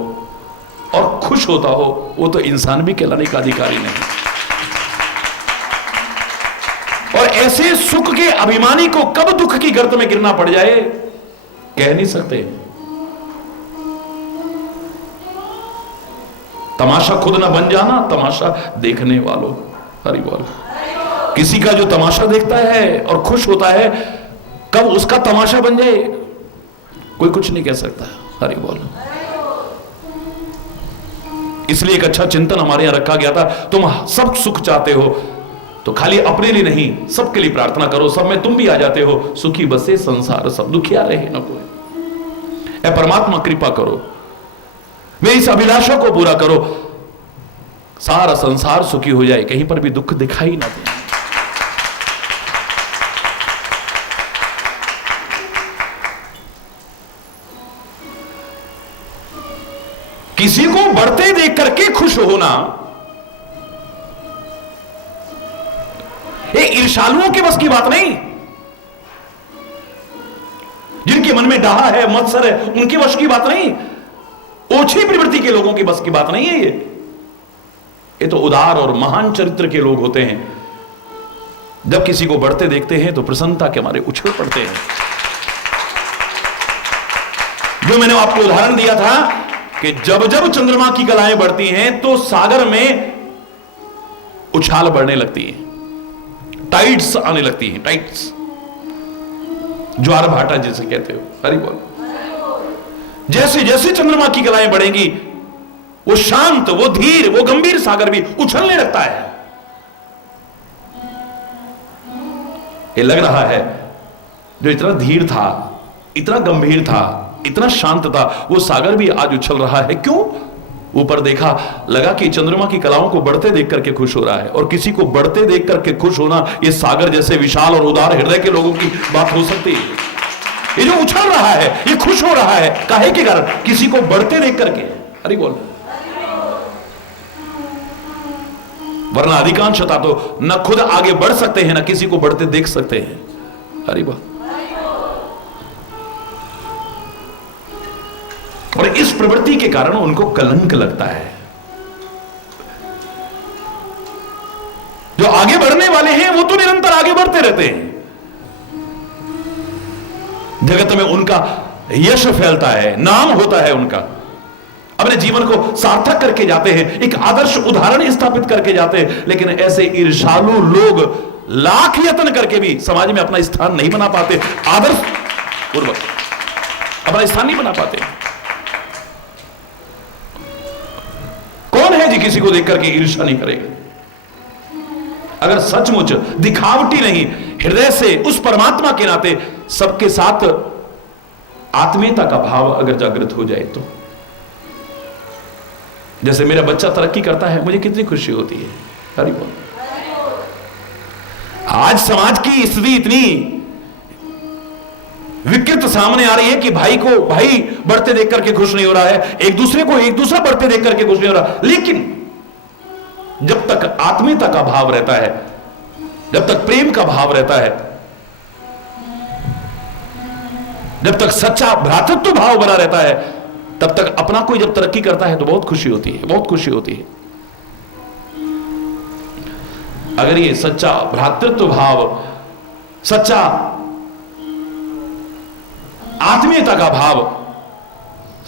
और खुश होता हो, वो तो इंसान भी कहलाने का अधिकारी नहीं। और ऐसे सुख के अभिमानी को कब दुख की गर्त में गिरना पड़ जाए कह नहीं सकते। तमाशा खुद ना बन जाना, तमाशा देखने वालों। हरि बोल। किसी का जो तमाशा देखता है और खुश होता है, कब उसका तमाशा बन जाए कोई कुछ नहीं कह सकता। हरि बोल। इसलिए एक अच्छा चिंतन हमारे यहां रखा गया था, तुम सब सुख चाहते हो तो खाली अपने लिए नहीं, सबके लिए प्रार्थना करो। सब में तुम भी आ जाते हो, सुखी बसे संसार सब, दुखिया रहे ना कोई। ऐ परमात्मा कृपा करो, मेरी इस अभिलाषा को पूरा करो, सारा संसार सुखी हो जाए, कहीं पर भी दुख दिखाई ना दे। किसी को बढ़ते देख करके खुश होना ये ईर्ष्यालुओं के बस की बात नहीं। जिनके मन में डाहा है, मत्सर है, उनके वश की बात नहीं। ओछी प्रवृत्ति के लोगों की बस की बात नहीं है ये तो उदार और महान चरित्र के लोग होते हैं। जब किसी को बढ़ते देखते हैं तो प्रसन्नता के मारे उछल पड़ते हैं। जो मैंने आपको उदाहरण दिया था कि जब जब चंद्रमा की कलाएं बढ़ती हैं तो सागर में उछाल बढ़ने लगती है, टाइड्स आने लगती हैं, टाइड्स, ज्वार भाटा जिसे कहते हो। हरि बोल। जैसे जैसे चंद्रमा की कलाएं बढ़ेंगी, वो शांत, वो धीर, वो गंभीर सागर भी उछलने लगता है। ये लग रहा है जो इतना धीर था, इतना गंभीर था, इतना शांत था, वो सागर भी आज उछल रहा है। क्यों? ऊपर देखा, लगा कि चंद्रमा की कलाओं को बढ़ते देख करके खुश हो रहा है। और किसी को बढ़ते देख करके खुश होना, ये सागर जैसे विशाल और उदार हृदय के लोगों की बात हो सकती है। ये जो उछल रहा है, ये खुश हो रहा है, काहे के कारण? किसी को बढ़ते देख करके। हरि बोल। वरना अधिकांशता तो न खुद आगे बढ़ सकते हैं, न किसी को बढ़ते देख सकते हैं। हरि बोल। और इस प्रवृत्ति के कारण उनको कलंक लगता है। जो आगे बढ़ने वाले हैं वो तो निरंतर आगे बढ़ते रहते हैं, जगत में उनका यश फैलता है, नाम होता है उनका, अपने जीवन को सार्थक करके जाते हैं, एक आदर्श उदाहरण स्थापित करके जाते हैं। लेकिन ऐसे ईर्ष्यालु लोग लाख यत्न करके भी समाज में अपना स्थान नहीं बना पाते, आदर्श पूर्वक अपना स्थान नहीं बना पाते। कौन है जी किसी को देख करके ईर्ष्या नहीं करेगा? अगर सचमुच दिखावटी नहीं, हृदय से उस परमात्मा के नाते सबके साथ आत्मीयता का भाव अगर जागृत हो जाए तो, जैसे मेरा बच्चा तरक्की करता है, मुझे कितनी खुशी होती है। हरि बोल। आज समाज की स्थिति इतनी विकृत सामने आ रही है कि भाई को भाई बढ़ते देख करके खुश नहीं हो रहा है, एक दूसरे को एक दूसरा बढ़ते देख करके खुश नहीं हो रहा। लेकिन जब तक आत्मीयता का भाव रहता है, जब तक प्रेम का भाव रहता है, जब तक सच्चा भ्रातृत्व भाव बना रहता है, तब तक अपना कोई जब तरक्की करता है तो बहुत खुशी होती है, बहुत खुशी होती है। अगर ये सच्चा भ्रातृत्व भाव, सच्चा आत्मीयता का भाव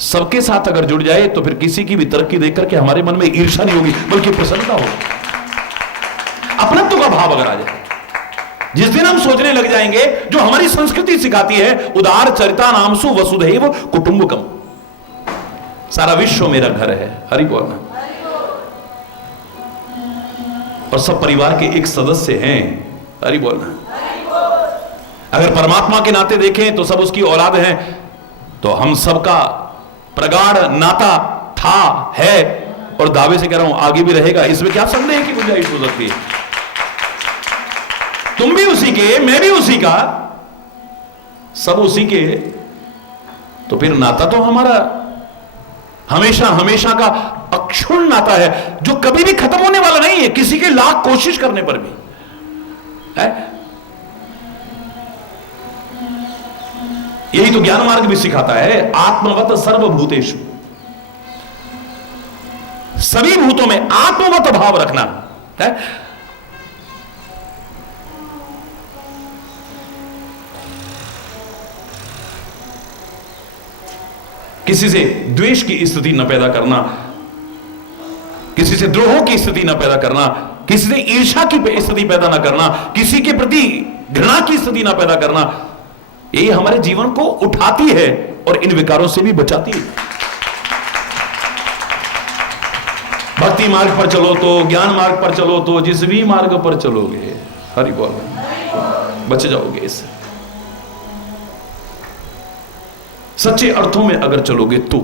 सबके साथ अगर जुड़ जाए तो फिर किसी की भी तरक्की देख करके हमारे मन में ईर्ष्या नहीं होगी, बल्कि प्रसन्नता होगी। अपनत्व का भाव अगर आ जाए, जिस दिन हम सोचने लग जाएंगे जो हमारी संस्कृति सिखाती है, उदार चरिता नामसु वसुधैव कुटुंबकम, सारा विश्व मेरा घर है। हरि बोलना। और सब परिवार के एक सदस्य हैं। हरि बोलना। अगर परमात्मा के नाते देखें तो सब उसकी औलाद हैं, तो हम सबका प्रगाढ़ नाता था, है, और दावे से कह रहा हूं आगे भी रहेगा। इसमें क्या संदेह की गुंजाइश हो सकती है? तुम भी उसी के, मैं भी उसी का, सब उसी के, तो फिर नाता तो हमारा हमेशा हमेशा का अक्षुण्ण नाता है, जो कभी भी खत्म होने वाला नहीं है, किसी के लाख कोशिश करने पर भी है। यही तो ज्ञान मार्ग भी सिखाता है, आत्मवत सर्वभूतेषु, सभी भूतों में आत्मवत भाव रखना है। किसी से द्वेष की स्थिति न पैदा करना, किसी से द्रोह की स्थिति न पैदा करना, किसी से ईर्ष्या की स्थिति पैदा न करना, किसी के प्रति घृणा की स्थिति न पैदा करना, ये हमारे जीवन को उठाती है और इन विकारों से भी बचाती है। भक्ति मार्ग पर चलो तो, ज्ञान मार्ग पर चलो तो, जिस भी मार्ग पर चलोगे, हरि बोल, बच जाओगे इससे। सच्चे अर्थों में अगर चलोगे तो,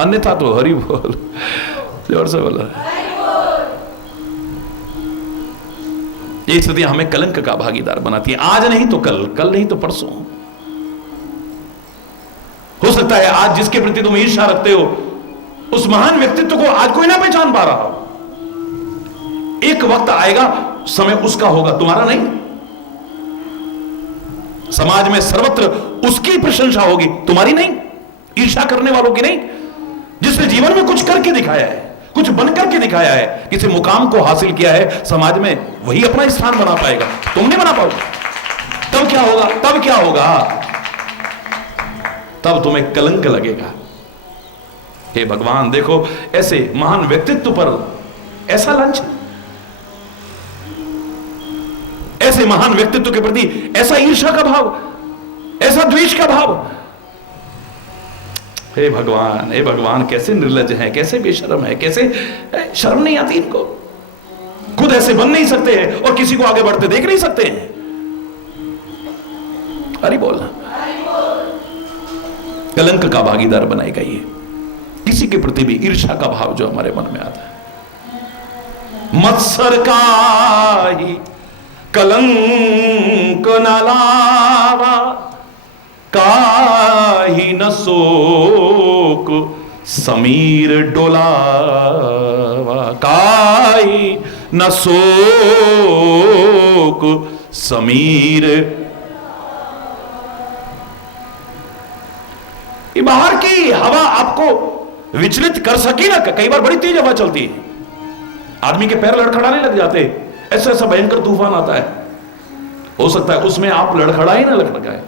अन्यथा तो हरि बोल, जोर से बोला। ये स्थिति हमें कलंक का भागीदार बनाती है, आज नहीं तो कल, कल नहीं तो परसों। हो सकता है आज जिसके प्रति तुम ईर्ष्या रखते हो, उस महान व्यक्तित्व को आज कोई ना पहचान पा रहा हो। एक वक्त आएगा, समय उसका होगा, तुम्हारा नहीं। समाज में सर्वत्र उसकी प्रशंसा होगी, तुम्हारी नहीं, ईर्ष्या करने वालों की नहीं। जिसने जीवन में कुछ करके दिखाया है, कुछ बन करके दिखाया है, किसी मुकाम को हासिल किया है समाज में, वही अपना स्थान बना पाएगा, तुम नहीं बना पाओगे। तब क्या होगा, तब क्या होगा, तब तुम्हें कलंक लगेगा। हे भगवान, देखो ऐसे महान व्यक्तित्व पर ऐसा लांछन, ऐसे महान व्यक्तित्व के प्रति ऐसा ईर्ष्या का भाव, ऐसा द्वेष का भाव। हे भगवान, कैसे निर्लज्ज हैं, कैसे बेशर्म है, कैसे शर्म नहीं आती इनको। खुद ऐसे बन नहीं सकते हैं और किसी को आगे बढ़ते देख नहीं सकते हैं। अरे बोलना, कलंक का भागीदार बनाएगा ये, किसी के प्रति भी ईर्ष्या का भाव जो हमारे मन में आता है। मत्सर का ही कलंक न लावा, काहि न शोक समीर डोलावा, काहि न शोक समीर। ये बाहर की हवा आपको विचलित कर सकी ना, कई बार बड़ी तेज हवा चलती है, आदमी के पैर लड़खड़ाने लग जाते, ऐसा ऐसा भयंकर तूफान आता है। हो सकता है उसमें आप लड़खड़ाए ना लड़खड़ाए,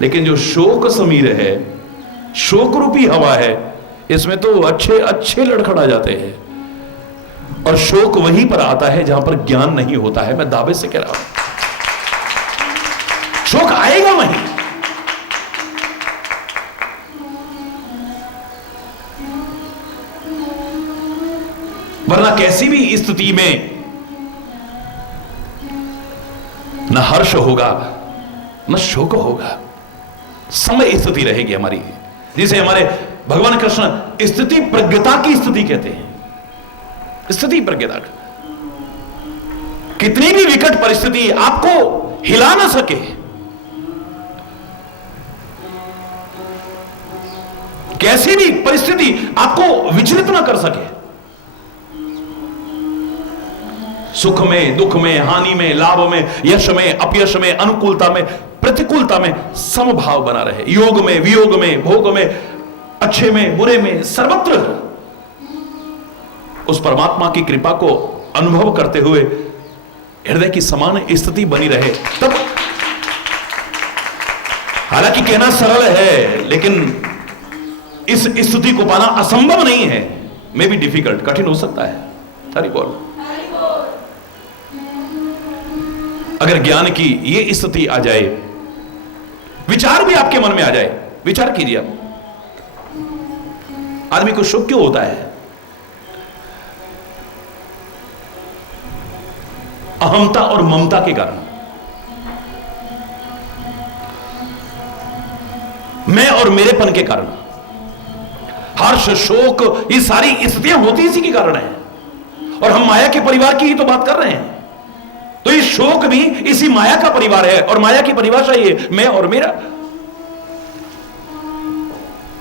लेकिन जो शोक समीर है, शोक रूपी हवा है, इसमें तो अच्छे अच्छे लड़खड़ा जाते हैं। और शोक वहीं पर आता है जहां पर ज्ञान नहीं होता है, मैं दावे से कह रहा हूं, शोक आएगा वहीं। वरना कैसी भी स्थिति में न हर्ष होगा न शोक होगा, समय स्थिति रहेगी हमारी, जिसे हमारे भगवान कृष्ण स्थिति प्रज्ञता की स्थिति कहते हैं। स्थिति प्रज्ञता, कितनी भी विकट परिस्थिति आपको हिला ना सके, कैसी भी परिस्थिति आपको विचलित ना कर सके, सुख में, दुख में, हानि में, लाभ में, यश में, अपयश में, अनुकूलता में, प्रतिकूलता में समभाव बना रहे, योग में, वियोग में, भोग में, अच्छे में, बुरे में, सर्वत्र उस परमात्मा की कृपा को अनुभव करते हुए हृदय की समान स्थिति बनी रहे। तब हालांकि कहना सरल है, लेकिन इस स्थिति को पाना असंभव नहीं है, मे बी डिफिकल्ट, कठिन हो सकता है। हरि बोल। अगर ज्ञान की ये स्थिति आ जाए, विचार भी आपके मन में आ जाए, विचार कीजिए आप, आदमी को शोक क्यों होता है? अहमता और ममता के कारण, मैं और मेरेपन के कारण, हर्ष, शोक, ये सारी स्थितियां होती इसी के कारण है। और हम माया के परिवार की ही तो बात कर रहे हैं, तो ये शोक भी इसी माया का परिवार है। और माया की परिभाषा ये मैं और मेरा।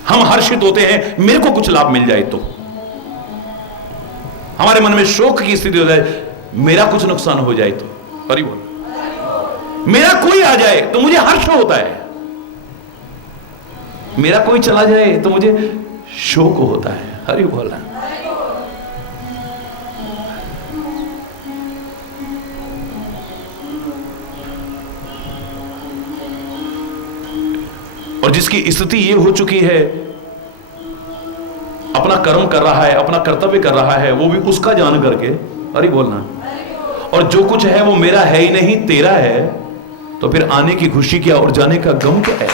हम हर्षित होते हैं मेरे को कुछ लाभ मिल जाए तो, हमारे मन में शोक की स्थिति हो जाए मेरा कुछ नुकसान हो जाए तो, हरि बोल। मेरा कोई आ जाए तो मुझे हर्ष होता है, मेरा कोई चला जाए तो मुझे शोक होता है। हरि बोला। और जिसकी स्थिति ये हो चुकी है, अपना कर्म कर रहा है, अपना कर्तव्य कर रहा है, वो भी उसका जान करके, अरे बोलना, और जो कुछ है वो मेरा है ही नहीं, तेरा है, तो फिर आने की खुशी क्या और जाने का गम क्या है?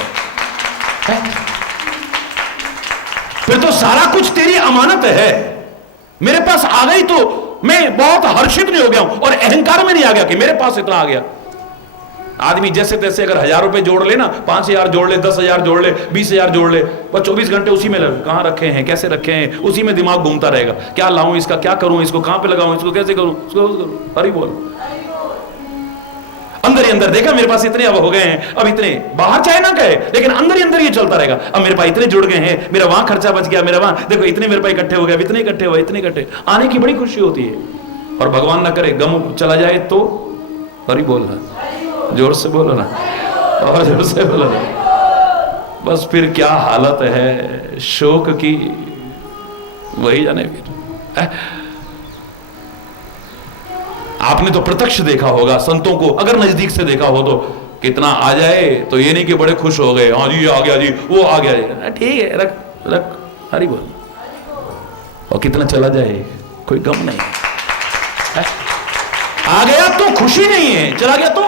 फिर तो सारा कुछ तेरी अमानत है। मेरे पास आ गई तो मैं बहुत हर्षित नहीं हो गया हूं और अहंकार में नहीं आ गया कि मेरे पास इतना आ गया। आदमी जैसे तैसे अगर 1000 रुपए जोड़ ले ना, 5000 जोड़ ले, 10,000 जोड़ ले, 20,000 जोड़ ले, पर 24 घंटे उसी में लगे, कहां रखे हैं, कैसे रखे हैं, उसी में दिमाग घूमता रहेगा। क्या लाऊं इसका, क्या करूं इसको, कहां पे लगाऊं इसको, कैसे करूं इसको। हरि बोल। अंदर ही अंदर देखा मेरे पास इतने अब हो गए हैं, अब इतने बाहर चाहे ना कहे, लेकिन अंदर ही अंदर ये चलता रहेगा। अब मेरे पास इतने जुड़ गए हैं, मेरा वहां खर्चा बच गया, मेरा वहां देखो इतने मेरे पास इकट्ठे हो गए, इतने इकट्ठे हुए, इतने इकट्ठे, आने की बड़ी खुशी होती है। और भगवान ना करे गम चला जाए तो, हरि बोल रहा, जोर से बोलो ना, और जोर से बोलो ना, बस फिर क्या हालत है शोक की, वही जाने। फिर आपने तो प्रत्यक्ष देखा होगा संतों को, अगर नजदीक से देखा हो तो कितना आ जाए तो ये नहीं कि बड़े खुश हो गए, हाँ जी आ गया जी, वो आ गया जी, ठीक है रख रख, हरि बोल। और कितना चला जाए कोई गम नहीं है। आ गया तो खुशी नहीं है, चला गया तो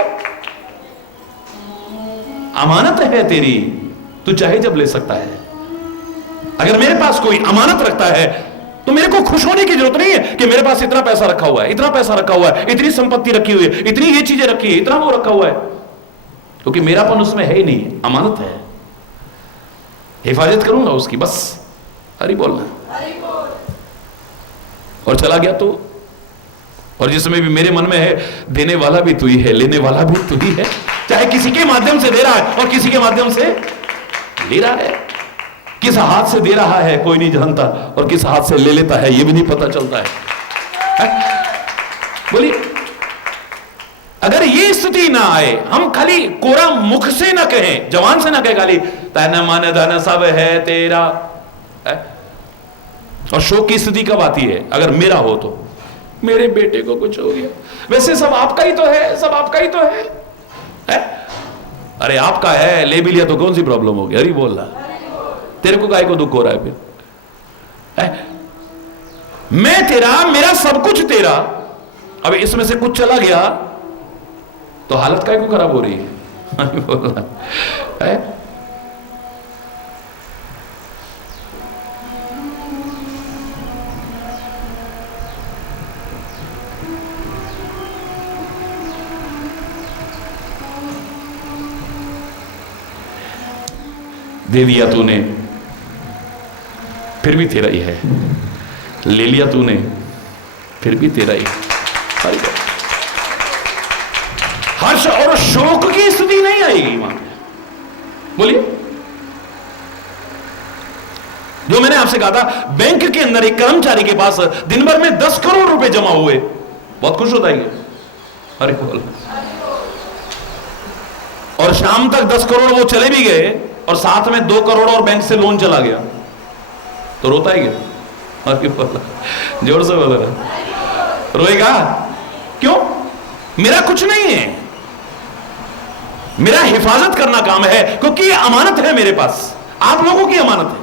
अमानत है तेरी, तू चाहे जब ले सकता है। अगर मेरे पास कोई अमानत रखता है तो मेरे को खुश होने की जरूरत नहीं है कि मेरे पास इतना पैसा रखा हुआ है, इतना पैसा रखा हुआ है, इतनी संपत्ति रखी हुई है, इतनी ये चीजें रखी है, इतना वो रखा हुआ है, क्योंकि मेरापन उसमें है ही नहीं, अमानत है, हिफाजत करूंगा उसकी बस। हरि बोलना। और चला गया तो, और जिसमें भी मेरे मन में है देने वाला भी तू ही है, लेने वाला भी तू ही है, चाहे किसी के माध्यम से दे रहा है और किसी के माध्यम से ले रहा है। किस हाथ से दे रहा है कोई नहीं जानता, और किस हाथ से ले लेता है ये भी नहीं पता चलता है। बोलिए, अगर ये स्थिति ना आए, हम खाली कोरा मुख से ना कहें, जवान से ना कहें खाली तन मन धन सब है तेरा, और शोक की स्थिति कब आती है? अगर मेरा हो तो, मेरे बेटे को कुछ हो गया, वैसे सब आपका ही तो है, सब आपका ही तो है? अरे आपका है, ले भी लिया तो कौन सी प्रॉब्लम होगी? अरे बोल रहा, तेरे को काहे को दुख हो रहा है फिर? मैं तेरा, मेरा सब कुछ तेरा, अब इसमें से कुछ चला गया तो हालत काहे को खराब हो रही है? बोल रहा है। दे दिया तूने फिर भी तेरा ही है, ले लिया तूने फिर भी तेरा ही। हर्ष और शोक की स्थिति नहीं आएगी वहां। बोलिए, जो मैंने आपसे कहा था, बैंक के अंदर एक कर्मचारी के पास दिन भर में 10 करोड़ रुपए जमा हुए, बहुत खुश होता है। अरे बोल, और शाम तक 10 करोड़ वो चले भी गए और साथ में 2 करोड़ और बैंक से लोन चला गया, तो रोता ही गया। अरे बोला, जोर से बोल रहा, रोएगा क्यों? मेरा कुछ नहीं है, मेरा हिफाजत करना काम है, क्योंकि ये अमानत है मेरे पास, आप लोगों की अमानत है,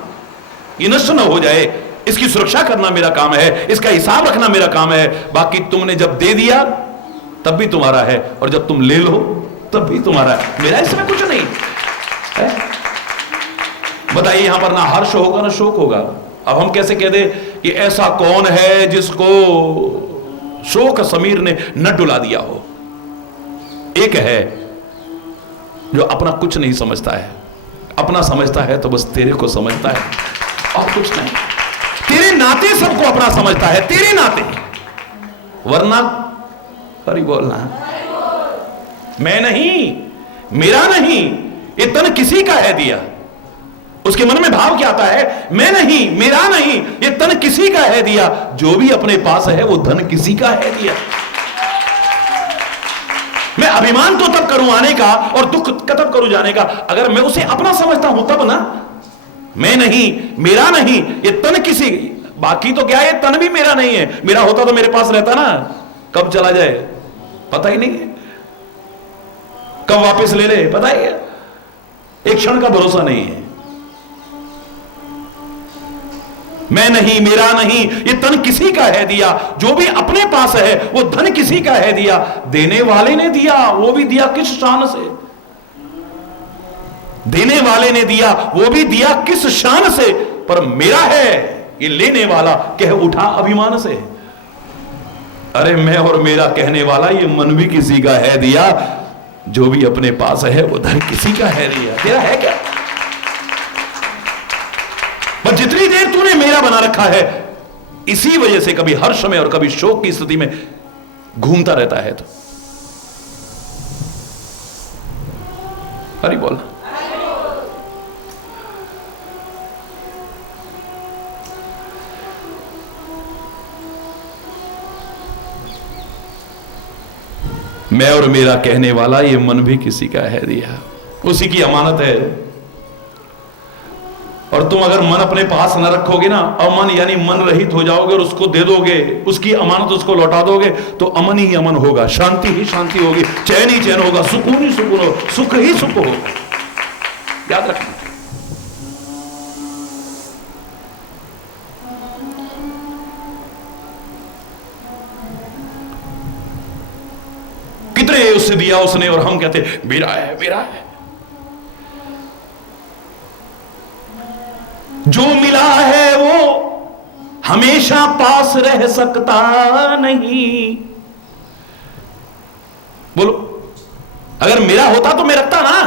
ये नष्ट न हो जाए, इसकी सुरक्षा करना मेरा काम है, इसका हिसाब रखना मेरा काम है। बाकी तुमने जब दे दिया तब भी तुम्हारा है, और जब तुम ले लो तब भी तुम्हारा है, मेरा इसमें कुछ नहीं है। बताइए, यहां पर ना हर्ष होगा ना शोक होगा। अब हम कैसे कह दे कि ऐसा कौन है जिसको शोक समीर ने न डुला दिया हो? एक है जो अपना कुछ नहीं समझता है, अपना समझता है तो बस तेरे को समझता है और कुछ नहीं, तेरे नाते सबको अपना समझता है, तेरे नाते, वरना हरि बोलना, मैं नहीं, मेरा नहीं, ये तन किसी का है दिया। उसके मन में भाव क्या आता है? मैं नहीं, मेरा नहीं, ये तन किसी का है दिया, जो भी अपने पास है वो धन किसी का है दिया। मैं अभिमान तो तब करूं आने का और दुख तब करूं जाने का, अगर मैं उसे अपना समझता हूं तब ना। मैं नहीं, मेरा नहीं, ये तन किसी, बाकी तो क्या है, तन भी मेरा नहीं है। मेरा होता तो मेरे पास रहता ना, कब चला जाए पता ही नहीं है, कब वापस ले ले पता ही है, एक क्षण का भरोसा नहीं है। मैं नहीं, मेरा नहीं, ये तन किसी का है दिया, जो भी अपने पास है वो धन किसी का है दिया, देने वाले ने दिया, वो भी दिया किस शान से, देने वाले ने दिया वो भी दिया किस शान से, पर मेरा है ये लेने वाला कह उठा अभिमान से। अरे मैं और मेरा कहने वाला ये मन भी किसी का है दिया, जो भी अपने पास है वो धन किसी का है दिया। तेरा है क्या? पर जितनी देर तूने मेरा बना रखा है, इसी वजह से कभी हर्ष में और कभी शोक की स्थिति में घूमता रहता है। तो हरि बोल। मैं और मेरा कहने वाला ये मन भी किसी का है दिया, उसी की अमानत है। और तुम अगर मन अपने पास न रखोगे ना, अमन यानी मन रहित हो जाओगे और उसको दे दोगे, उसकी अमानत उसको लौटा दोगे, तो अमन ही अमन होगा, शांति ही शांति होगी, चैन ही चैन होगा, सुकून ही सुकून होगा, सुख ही सुख होगा। याद रखना। कितने उससे दिया उसने, और हम कहते मेरा है मेरा है। जो मिला है वो हमेशा पास रह सकता नहीं। बोलो, अगर मेरा होता तो मैं रखता ना।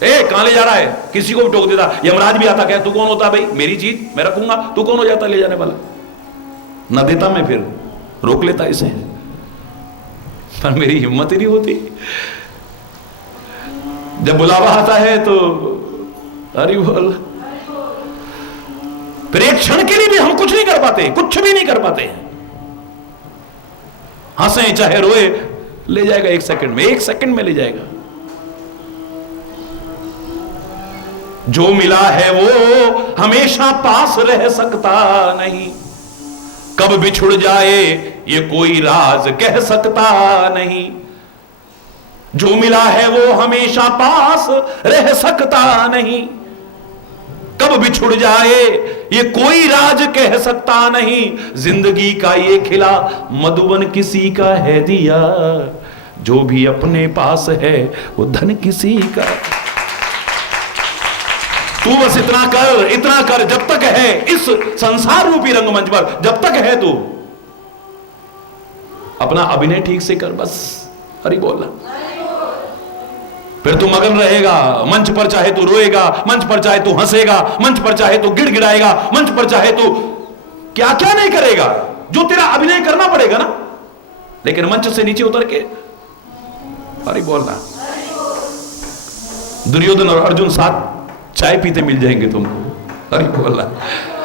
कहां ले जा रहा है, किसी को भी टोक देता, यमराज भी आता, कह तू कौन होता भाई, मेरी चीज मैं रखूंगा, तू कौन हो जाता ले जाने वाला। ना देता मैं, फिर रोक लेता इसे, पर मेरी हिम्मत ही नहीं होती। जब बुलावा आता है तो हरि बोल। फिर एक क्षण के लिए भी हम कुछ नहीं कर पाते, कुछ भी नहीं कर पाते। हंसे चाहे रोए, ले जाएगा एक सेकंड में, एक सेकंड में ले जाएगा। जो मिला है वो हमेशा पास रह सकता नहीं, कब बिछुड़ जाए ये कोई राज कह सकता नहीं। जो मिला है वो हमेशा पास रह सकता नहीं, कब बिछुड़ जाए ये कोई राज कह सकता नहीं। जिंदगी का ये खिला मधुबन किसी का है दिया, जो भी अपने पास है वो धन किसी का। तू बस इतना कर जब तक है इस संसार रूपी रंगमंच पर, जब तक है तू अपना अभिनय ठीक से कर बस। हरि बोलना। फिर तू मगन रहेगा मंच पर, चाहे तू रोएगा मंच पर, चाहे तू हंसेगा मंच पर, चाहे तू गिड़गिड़ाएगा मंच पर, चाहे तू क्या क्या नहीं करेगा, जो तेरा अभिनय करना पड़ेगा ना। लेकिन मंच से नीचे उतर के हरि बोलना। दुर्योधन और अर्जुन साथ चाय पीते मिल जाएंगे तुमको। हरि बोलना।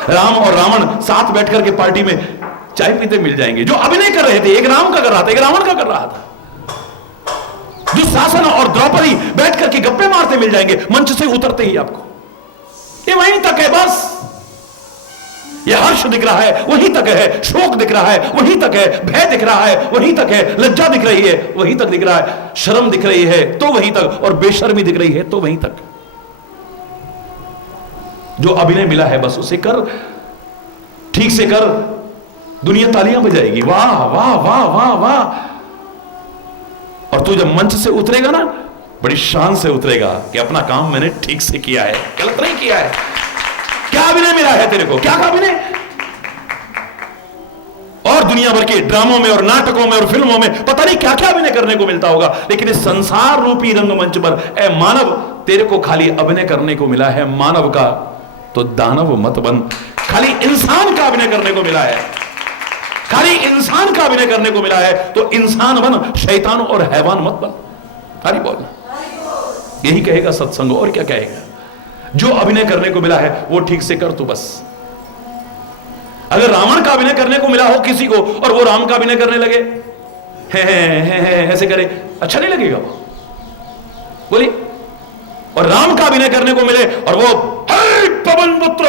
राम और रावण साथ बैठकर के पार्टी में चाय पीते मिल जाएंगे। जो अभिनय कर रहे थे, एक राम का कर रहा था, एक रावण का कर रहा था। दुशासन और द्रौपदी बैठ करके गप्पे मारते मिल जाएंगे मंच से उतरते ही आपको। ये वहीं तक है बस। ये हर्ष दिख रहा है वहीं तक है, शोक दिख रहा है वहीं तक है, भय दिख रहा है वहीं तक है, लज्जा दिख रही है वहीं तक दिख रहा है, शर्म दिख रही है तो वहीं तक, और बेशर्मी दिख रही है तो वहीं तक। जो अभिनय मिला है बस उसे कर, ठीक से कर, दुनिया तालियां बजाएगी, वाह वाह वाह वाह वाह। और तू जब मंच से उतरेगा ना, बड़ी शान से उतरेगा कि अपना काम मैंने ठीक से किया है, गलत नहीं किया है। क्या अभिनय मिला है तेरे को, क्या अभिनय। और दुनिया भर के ड्रामों में और नाटकों में और फिल्मों में पता नहीं क्या क्या अभिनय करने को मिलता होगा, लेकिन इस संसार रूपी रंगमंच पर ए मानव, तेरे को खाली अभिनय करने को मिला है मानव का, तो दानव मत बन। खाली इंसान का अभिनय करने को मिला है, खाली इंसान का अभिनय करने को मिला है, तो इंसान बन, शैतान और हैवान मत बन। हरि बोल। यही कहेगा सत्संग, और क्या कहेगा। जो अभिनय करने को मिला है वो ठीक से कर तू बस। अगर रावण का अभिनय करने को मिला हो किसी को और वो राम का अभिनय करने लगे, है ऐसे करे, अच्छा नहीं लगेगा वो, बोलिए। और राम का अभिनय करने को मिले और वो पवन पुत्र,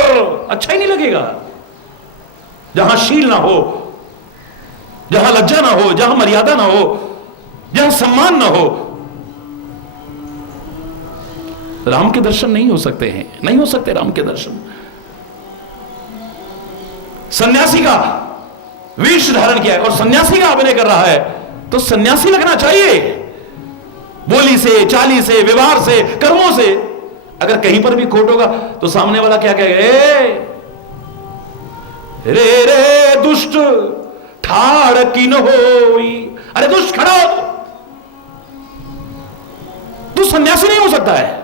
अच्छा ही नहीं लगेगा। जहां शील ना हो, जहां लज्जा ना हो, जहां मर्यादा ना हो, जहां सम्मान ना हो, राम के दर्शन नहीं हो सकते हैं, नहीं हो सकते राम के दर्शन। सन्यासी का वेश धारण किया है और सन्यासी का अभिनय कर रहा है, तो सन्यासी लगना चाहिए, बोली से, चाली से, व्यवहार से, कर्मों से। अगर कहीं पर भी खोट होगा तो सामने वाला क्या कहेगा, रे रे दुष्ट ठाड़ की न होई, अरे दुष्ट खड़ा हो, तू सन्यासी नहीं हो सकता है।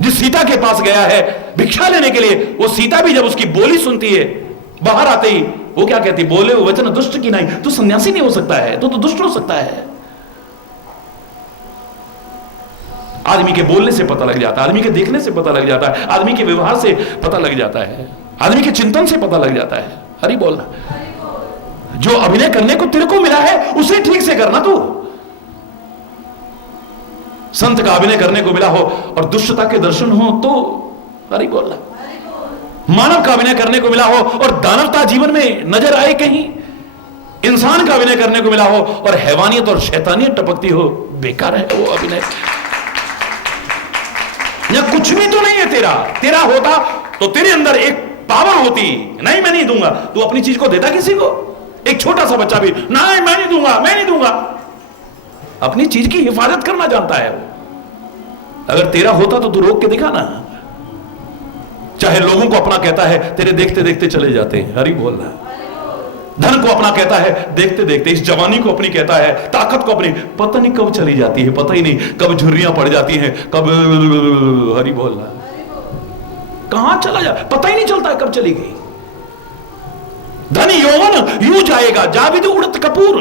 जिस सीता के पास गया है भिक्षा लेने के लिए, वो सीता भी जब उसकी बोली सुनती है बाहर आते ही, वो क्या कहती, बोले वचन दुष्ट की नहीं, तू सन्यासी नहीं हो सकता है, तो दुष्ट हो सकता है। आदमी के बोलने से पता लग जाता है, आदमी के देखने से पता लग जाता है, आदमी के व्यवहार से पता लग जाता है, आदमी के चिंतन से पता लग जाता है। हरि बोलना, जो अभिनय करने को तेरे को मिला है उसे ठीक से करना। तू संत का अभिनय करने को मिला हो और दुष्टता के दर्शन हो तो हरि बोलना। मानव का अभिनय करने को मिला हो और दानवता जीवन में नजर आए कहीं, इंसान का अभिनय करने को मिला हो और हैवानियत और शैतानियत टपकती हो, बेकार है वो अभिनय। या कुछ भी तो नहीं है तेरा, तेरा होता तो तेरे अंदर एक पावर होती। नहीं मैं नहीं दूंगा, तू अपनी चीज को देता किसी को? एक छोटा सा बच्चा भी नहीं मैं नहीं दूंगा, मैं नहीं दूंगा, अपनी चीज की हिफाजत करना जानता है वो। अगर तेरा होता तो तू रोक के दिखा ना। चाहे लोगों को अपना कहता है, तेरे देखते देखते चले जाते हैं, हरि बोलना। धन को अपना कहता है, देखते देखते, इस जवानी को अपनी कहता है, ताकत को अपनी, पता नहीं कब चली जाती है, पता ही नहीं कब झुर्रियां पड़ जाती हैं, कब, हरि बोलना, कहां चला जा पता ही नहीं चलता है कब चली गई। धन यौवन यूं जाएगा, जाविद उड़त कपूर।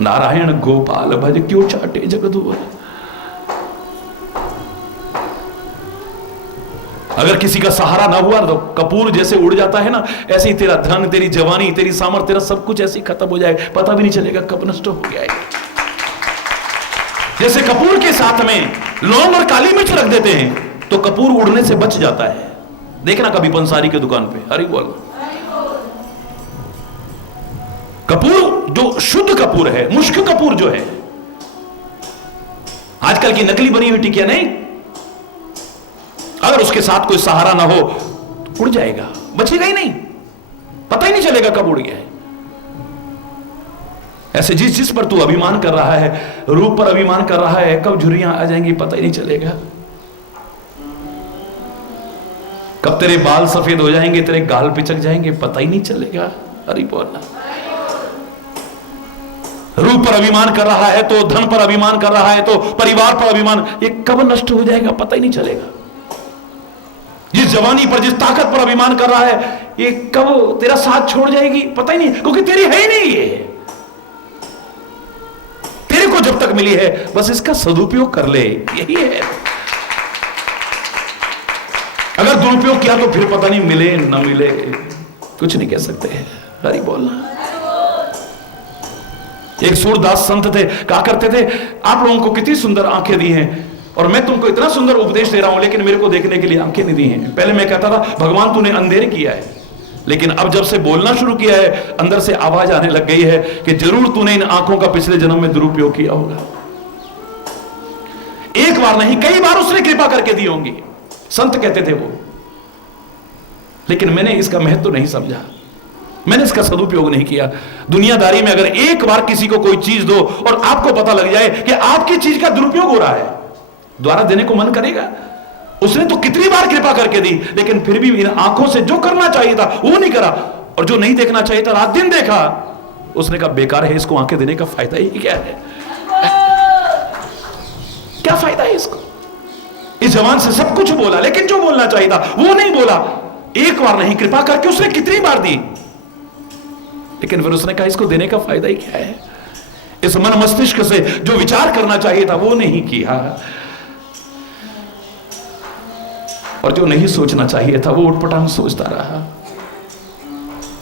नारायण गोपाल भज क्यों चाटे जगदुवर। अगर किसी का सहारा ना हुआ तो कपूर जैसे उड़ जाता है ना, ऐसे ही तेरा धन, तेरी जवानी, तेरी सामर्थ्य, तेरा सब कुछ ऐसे ही खत्म हो जाएगा, पता भी नहीं चलेगा कब नष्ट हो गया है। जैसे कपूर के साथ में लौंग और काली मिर्च रख देते हैं तो कपूर उड़ने से बच जाता है। देखना कभी पंसारी की दुकान पे, हरि बोल। कपूर जो शुद्ध कपूर है, मुश्क कपूर जो है, आजकल की नकली बनी हुई टिकिया नहीं, अगर उसके साथ कोई सहारा ना हो उड़ जाएगा, बचेगा ही नहीं, पता ही नहीं चलेगा कब उड़ गया है। ऐसे जिस जिस पर तू अभिमान कर रहा है, रूप पर अभिमान कर रहा है, कब झुर्रियां आ जाएंगी पता ही नहीं चलेगा, कब तेरे बाल सफेद हो जाएंगे, तेरे गाल पिचक जाएंगे, पता ही नहीं चलेगा। हरि बोलना। रूप पर अभिमान कर रहा है तो, धन पर अभिमान कर रहा है तो, परिवार पर अभिमान, ये कब नष्ट हो जाएगा पता ही नहीं चलेगा। जिस जवानी पर, जिस ताकत पर अभिमान कर रहा है, ये कब तेरा साथ छोड़ जाएगी पता ही नहीं, क्योंकि तेरी है ही नहीं ये। तेरे को जब तक मिली है बस इसका सदुपयोग कर ले, यही है। अगर दुरुपयोग किया तो फिर पता नहीं मिले न मिले, कुछ नहीं कह सकते। हरि बोलना। एक सूरदास संत थे, कहा करते थे, आप लोगों को कितनी सुंदर आंखें दी हैं और मैं तुमको इतना सुंदर उपदेश दे रहा हूं, लेकिन मेरे को देखने के लिए आंखें नहीं दी हैं। पहले मैं कहता था भगवान तूने अंधेरे किया है, लेकिन अब जब से बोलना शुरू किया है अंदर से आवाज आने लग गई है कि जरूर तूने इन आंखों का पिछले जन्म में दुरुपयोग किया होगा। एक बार नहीं, कई बार उसने कृपा करके दी होंगी, संत कहते थे वो, लेकिन मैंने इसका महत्व नहीं समझा, मैंने इसका सदुपयोग नहीं किया। दुनियादारी में अगर एक बार किसी को कोई चीज दो और आपको पता लग जाए कि आपकी चीज का दुरुपयोग हो रहा है, द्वारा देने को मन करेगा? उसने तो कितनी बार कृपा करके दी, लेकिन फिर भी इन आंखों से जो करना चाहिए था वो नहीं करा, और जो नहीं देखना चाहिए था रात दिन देखा। उसने कहा बेकार है, इसको आंखें देने का फायदा ही क्या है? क्या फायदा है इसको? इस जवान से सब कुछ बोला, लेकिन जो बोलना चाहिए था वो नहीं बोला। एक बार नहीं, कृपा करके उसने कितनी बार दी, लेकिन फिर उसने कहा इसको देने का फायदा ही क्या है? इस मन मस्तिष्क से जो विचार करना चाहिए था वो नहीं किया, और जो नहीं सोचना चाहिए था वो उटपटांग सोचता रहा।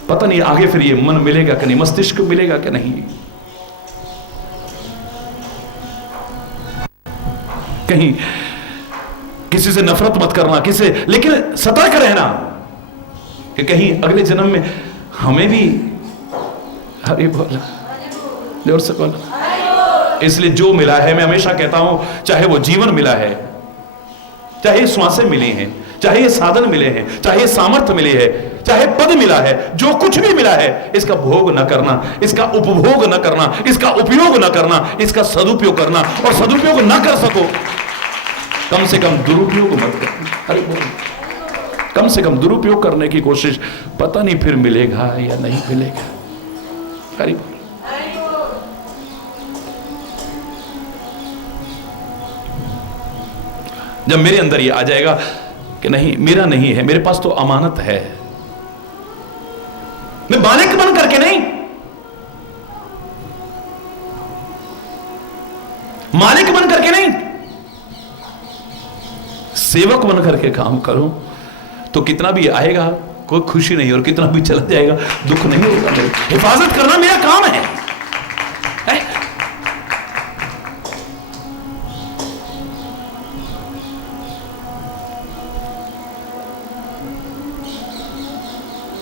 पता नहीं आगे फिर ये मन मिलेगा कि नहीं, मस्तिष्क मिलेगा कि नहीं। कहीं किसी से नफरत मत करना, किसी, लेकिन सतर्क रहना कि कहीं अगले जन्म में हमें भी, हरि बोल, जोर से बोल। इसलिए जो मिला है, मैं हमेशा कहता हूं, चाहे वो जीवन मिला है, चाहे श्वासें मिली हैं, चाहे ये साधन मिले हैं, चाहे सामर्थ्य मिले है, चाहे पद मिला है, जो कुछ भी मिला है, इसका भोग न करना, इसका उपभोग न करना, इसका उपयोग न करना, इसका सदुपयोग करना, और सदुपयोग न कर सको कम से कम दुरुपयोग मत करना। अरे बोल, कम से कम दुरुपयोग करने की कोशिश, पता नहीं फिर मिलेगा या नहीं मिलेगा। अरे बोल, जब मेरे अंदर ये आ जाएगा कि नहीं, मेरा नहीं है, मेरे पास तो अमानत है, मैं मालिक बन करके नहीं, मालिक बन करके नहीं, सेवक बन करके काम करूं, तो कितना भी आएगा कोई खुशी नहीं, और कितना भी चला जाएगा दुख नहीं होगा। हिफाजत करना मेरा काम है।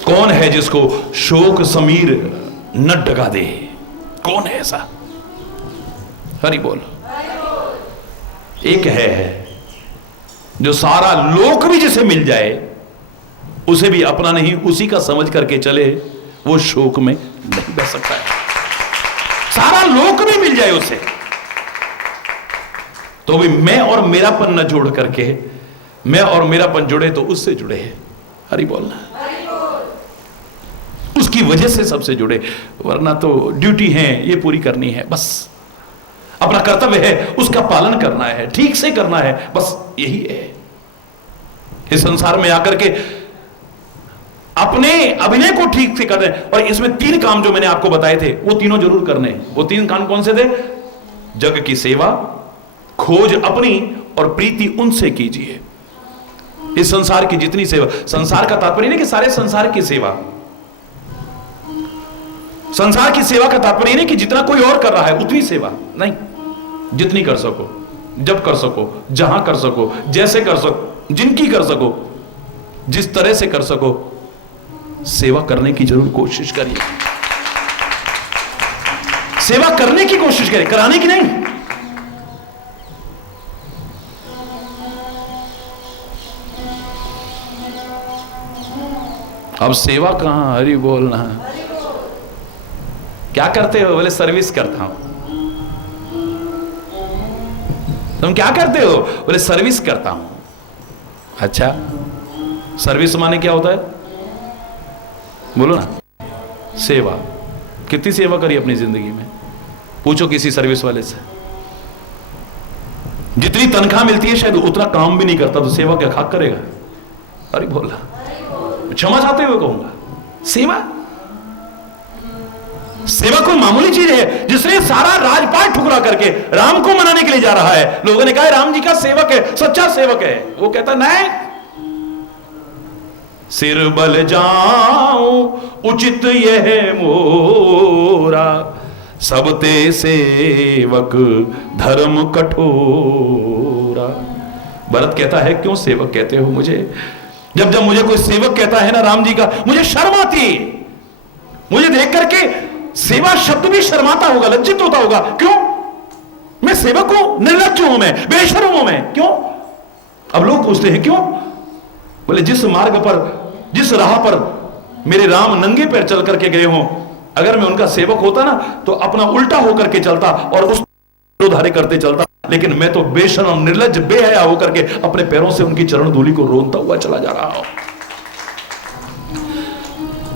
कौन है जिसको शोक समीर न डगा दे? कौन है ऐसा? हरि बोल। एक है जो सारा लोक भी जिसे मिल जाए उसे भी अपना नहीं, उसी का समझ करके चले, वो शोक में नहीं बह सकता है। सारा लोक भी मिल जाए उसे, तो भी मैं और मेरापन न जोड़ करके, मैं और मेरापन जुड़े तो उससे जुड़े। हरि बोलना, उसकी वजह से सबसे जुड़े, वरना तो ड्यूटी है ये पूरी करनी है, बस अपना कर्तव्य है, उसका पालन करना है, ठीक से करना है, बस यही है। इस संसार में आकर के अपने अभिनय को ठीक से करना है, और इसमें 3 काम जो मैंने आपको बताए थे वो तीनों जरूर करने। वो 3 काम कौन से थे? जग की सेवा, खोज अपनी, और प्रीति उनसे कीजिए। इस संसार की जितनी सेवा, संसार का तात्पर्य नहीं कि सारे संसार की सेवा, संसार की सेवा का तात्पर्य नहीं कि जितना कोई और कर रहा है उतनी सेवा नहीं, जितनी कर सको, जब कर सको, जहां कर सको, जैसे कर सको, जिनकी कर सको, जिस तरह से कर सको, सेवा करने की जरूर कोशिश करिए। सेवा करने की कोशिश करिए, कराने की नहीं। अब सेवा कहां? हरि बोलना। क्या करते हो? बोले सर्विस करता हूं। तुम क्या करते हो? बोले सर्विस करता हूं। अच्छा, सर्विस माने क्या होता है? बोलो ना। सेवा। कितनी सेवा करी अपनी जिंदगी में? पूछो किसी सर्विस वाले से। जितनी तनख्वाह मिलती है शायद उतना काम भी नहीं करता, तो सेवा क्या खाक करेगा? अरे बोला, क्षमा चाहते हुए कहूंगा, सेवा, सेवा कोई मामूली चीज है। जिसने सारा राजपाट ठुकरा करके राम को मनाने के लिए जा रहा है, लोगों ने कहा राम जी का सेवक है, सच्चा सेवक है, वो कहता नहीं, सिर बल जाऊं उचित यह मोरा, सब ते सेवक धर्म कठोरा। भरत कहता है क्यों सेवक कहते हो मुझे? जब जब मुझे कोई सेवक कहता है ना राम जी का, मुझे शर्म आती है। मुझे देख करके सेवा शब्द भी शर्माता होगा, लज्जित होता होगा। क्यों? मैं सेवक हूं, निर्लज्ज हूं, मैं बेशर्म हूं, मैं क्यों? अब लोग पूछते हैं क्यों? बोले जिस मार्ग पर, जिस राह पर मेरे राम नंगे पैर चल करके गए हों, अगर मैं उनका सेवक होता ना तो अपना उल्टा होकर के चलता और उस धारे करते चलता, लेकिन मैं तो बेशर्म, निर्लज्ज, बेहया होकर के अपने पैरों से उनकी चरण धूलि को रोनता हुआ चला जा रहा हूं,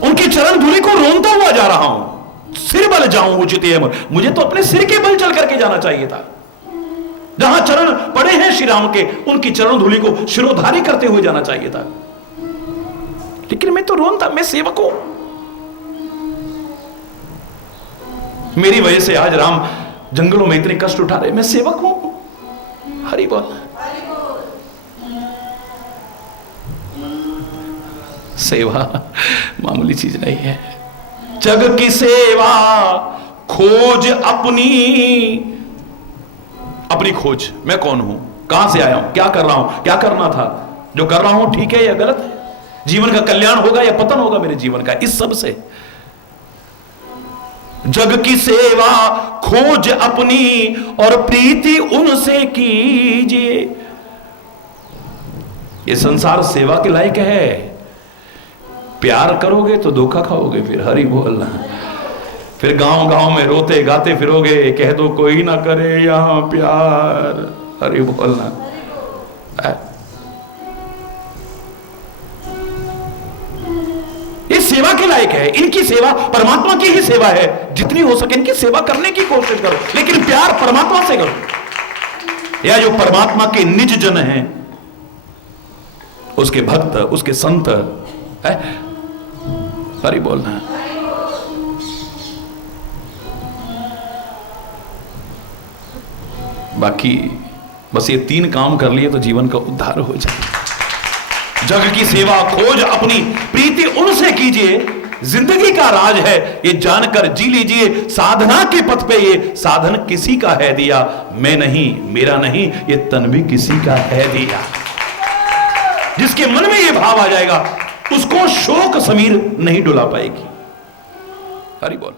उनकी चरण धूलि को रोनता हुआ जा रहा हूं। सिर बल जाऊं उचित है, मुझे तो अपने सिर के बल चल करके जाना चाहिए था। जहां चरण पड़े हैं श्री राम के, उनकी चरण धूलि को शिरोधारी करते हुए जाना चाहिए था, लेकिन मैं तो रोनता, मैं सेवक हूं। मेरी वजह से आज राम जंगलों में इतने कष्ट उठा रहे, मैं सेवक हूं। हरि बोल। सेवा मामूली चीज नहीं है। जग की सेवा, खोज अपनी, अपनी खोज, मैं कौन हूं, कहां से आया हूं, क्या कर रहा हूं, क्या करना था, जो कर रहा हूं ठीक है या गलत है, जीवन का कल्याण होगा या पतन होगा मेरे जीवन का। इस सब से जग की सेवा खोज अपनी और प्रीति उनसे कीजिए। ये संसार सेवा के लायक है, प्यार करोगे तो धोखा खाओगे। फिर हरि बोलना, फिर गांव गांव में रोते गाते फिरोगे, कह दो कोई ना करे यहां प्यार। हरि बोलना। ये सेवा के लायक है, इनकी सेवा परमात्मा की ही सेवा है। जितनी हो सके इनकी सेवा करने की कोशिश करो, लेकिन प्यार परमात्मा से करो। या जो परमात्मा के निज जन हैं, उसके भक्त, उसके संत है। हरि बोलना। बाकी बस ये 3 काम कर लिए तो जीवन का उद्धार हो जाए। जग की सेवा खोज अपनी प्रीति उनसे कीजिए। जिंदगी का राज है ये जानकर जी लीजिए। साधना के पथ पे ये साधन किसी का है दिया, मैं नहीं, मेरा नहीं, ये तन भी किसी का है दिया। जिसके मन में ये भाव आ जाएगा उसको शोक समीर नहीं डुला पाएगी। हरि बोल।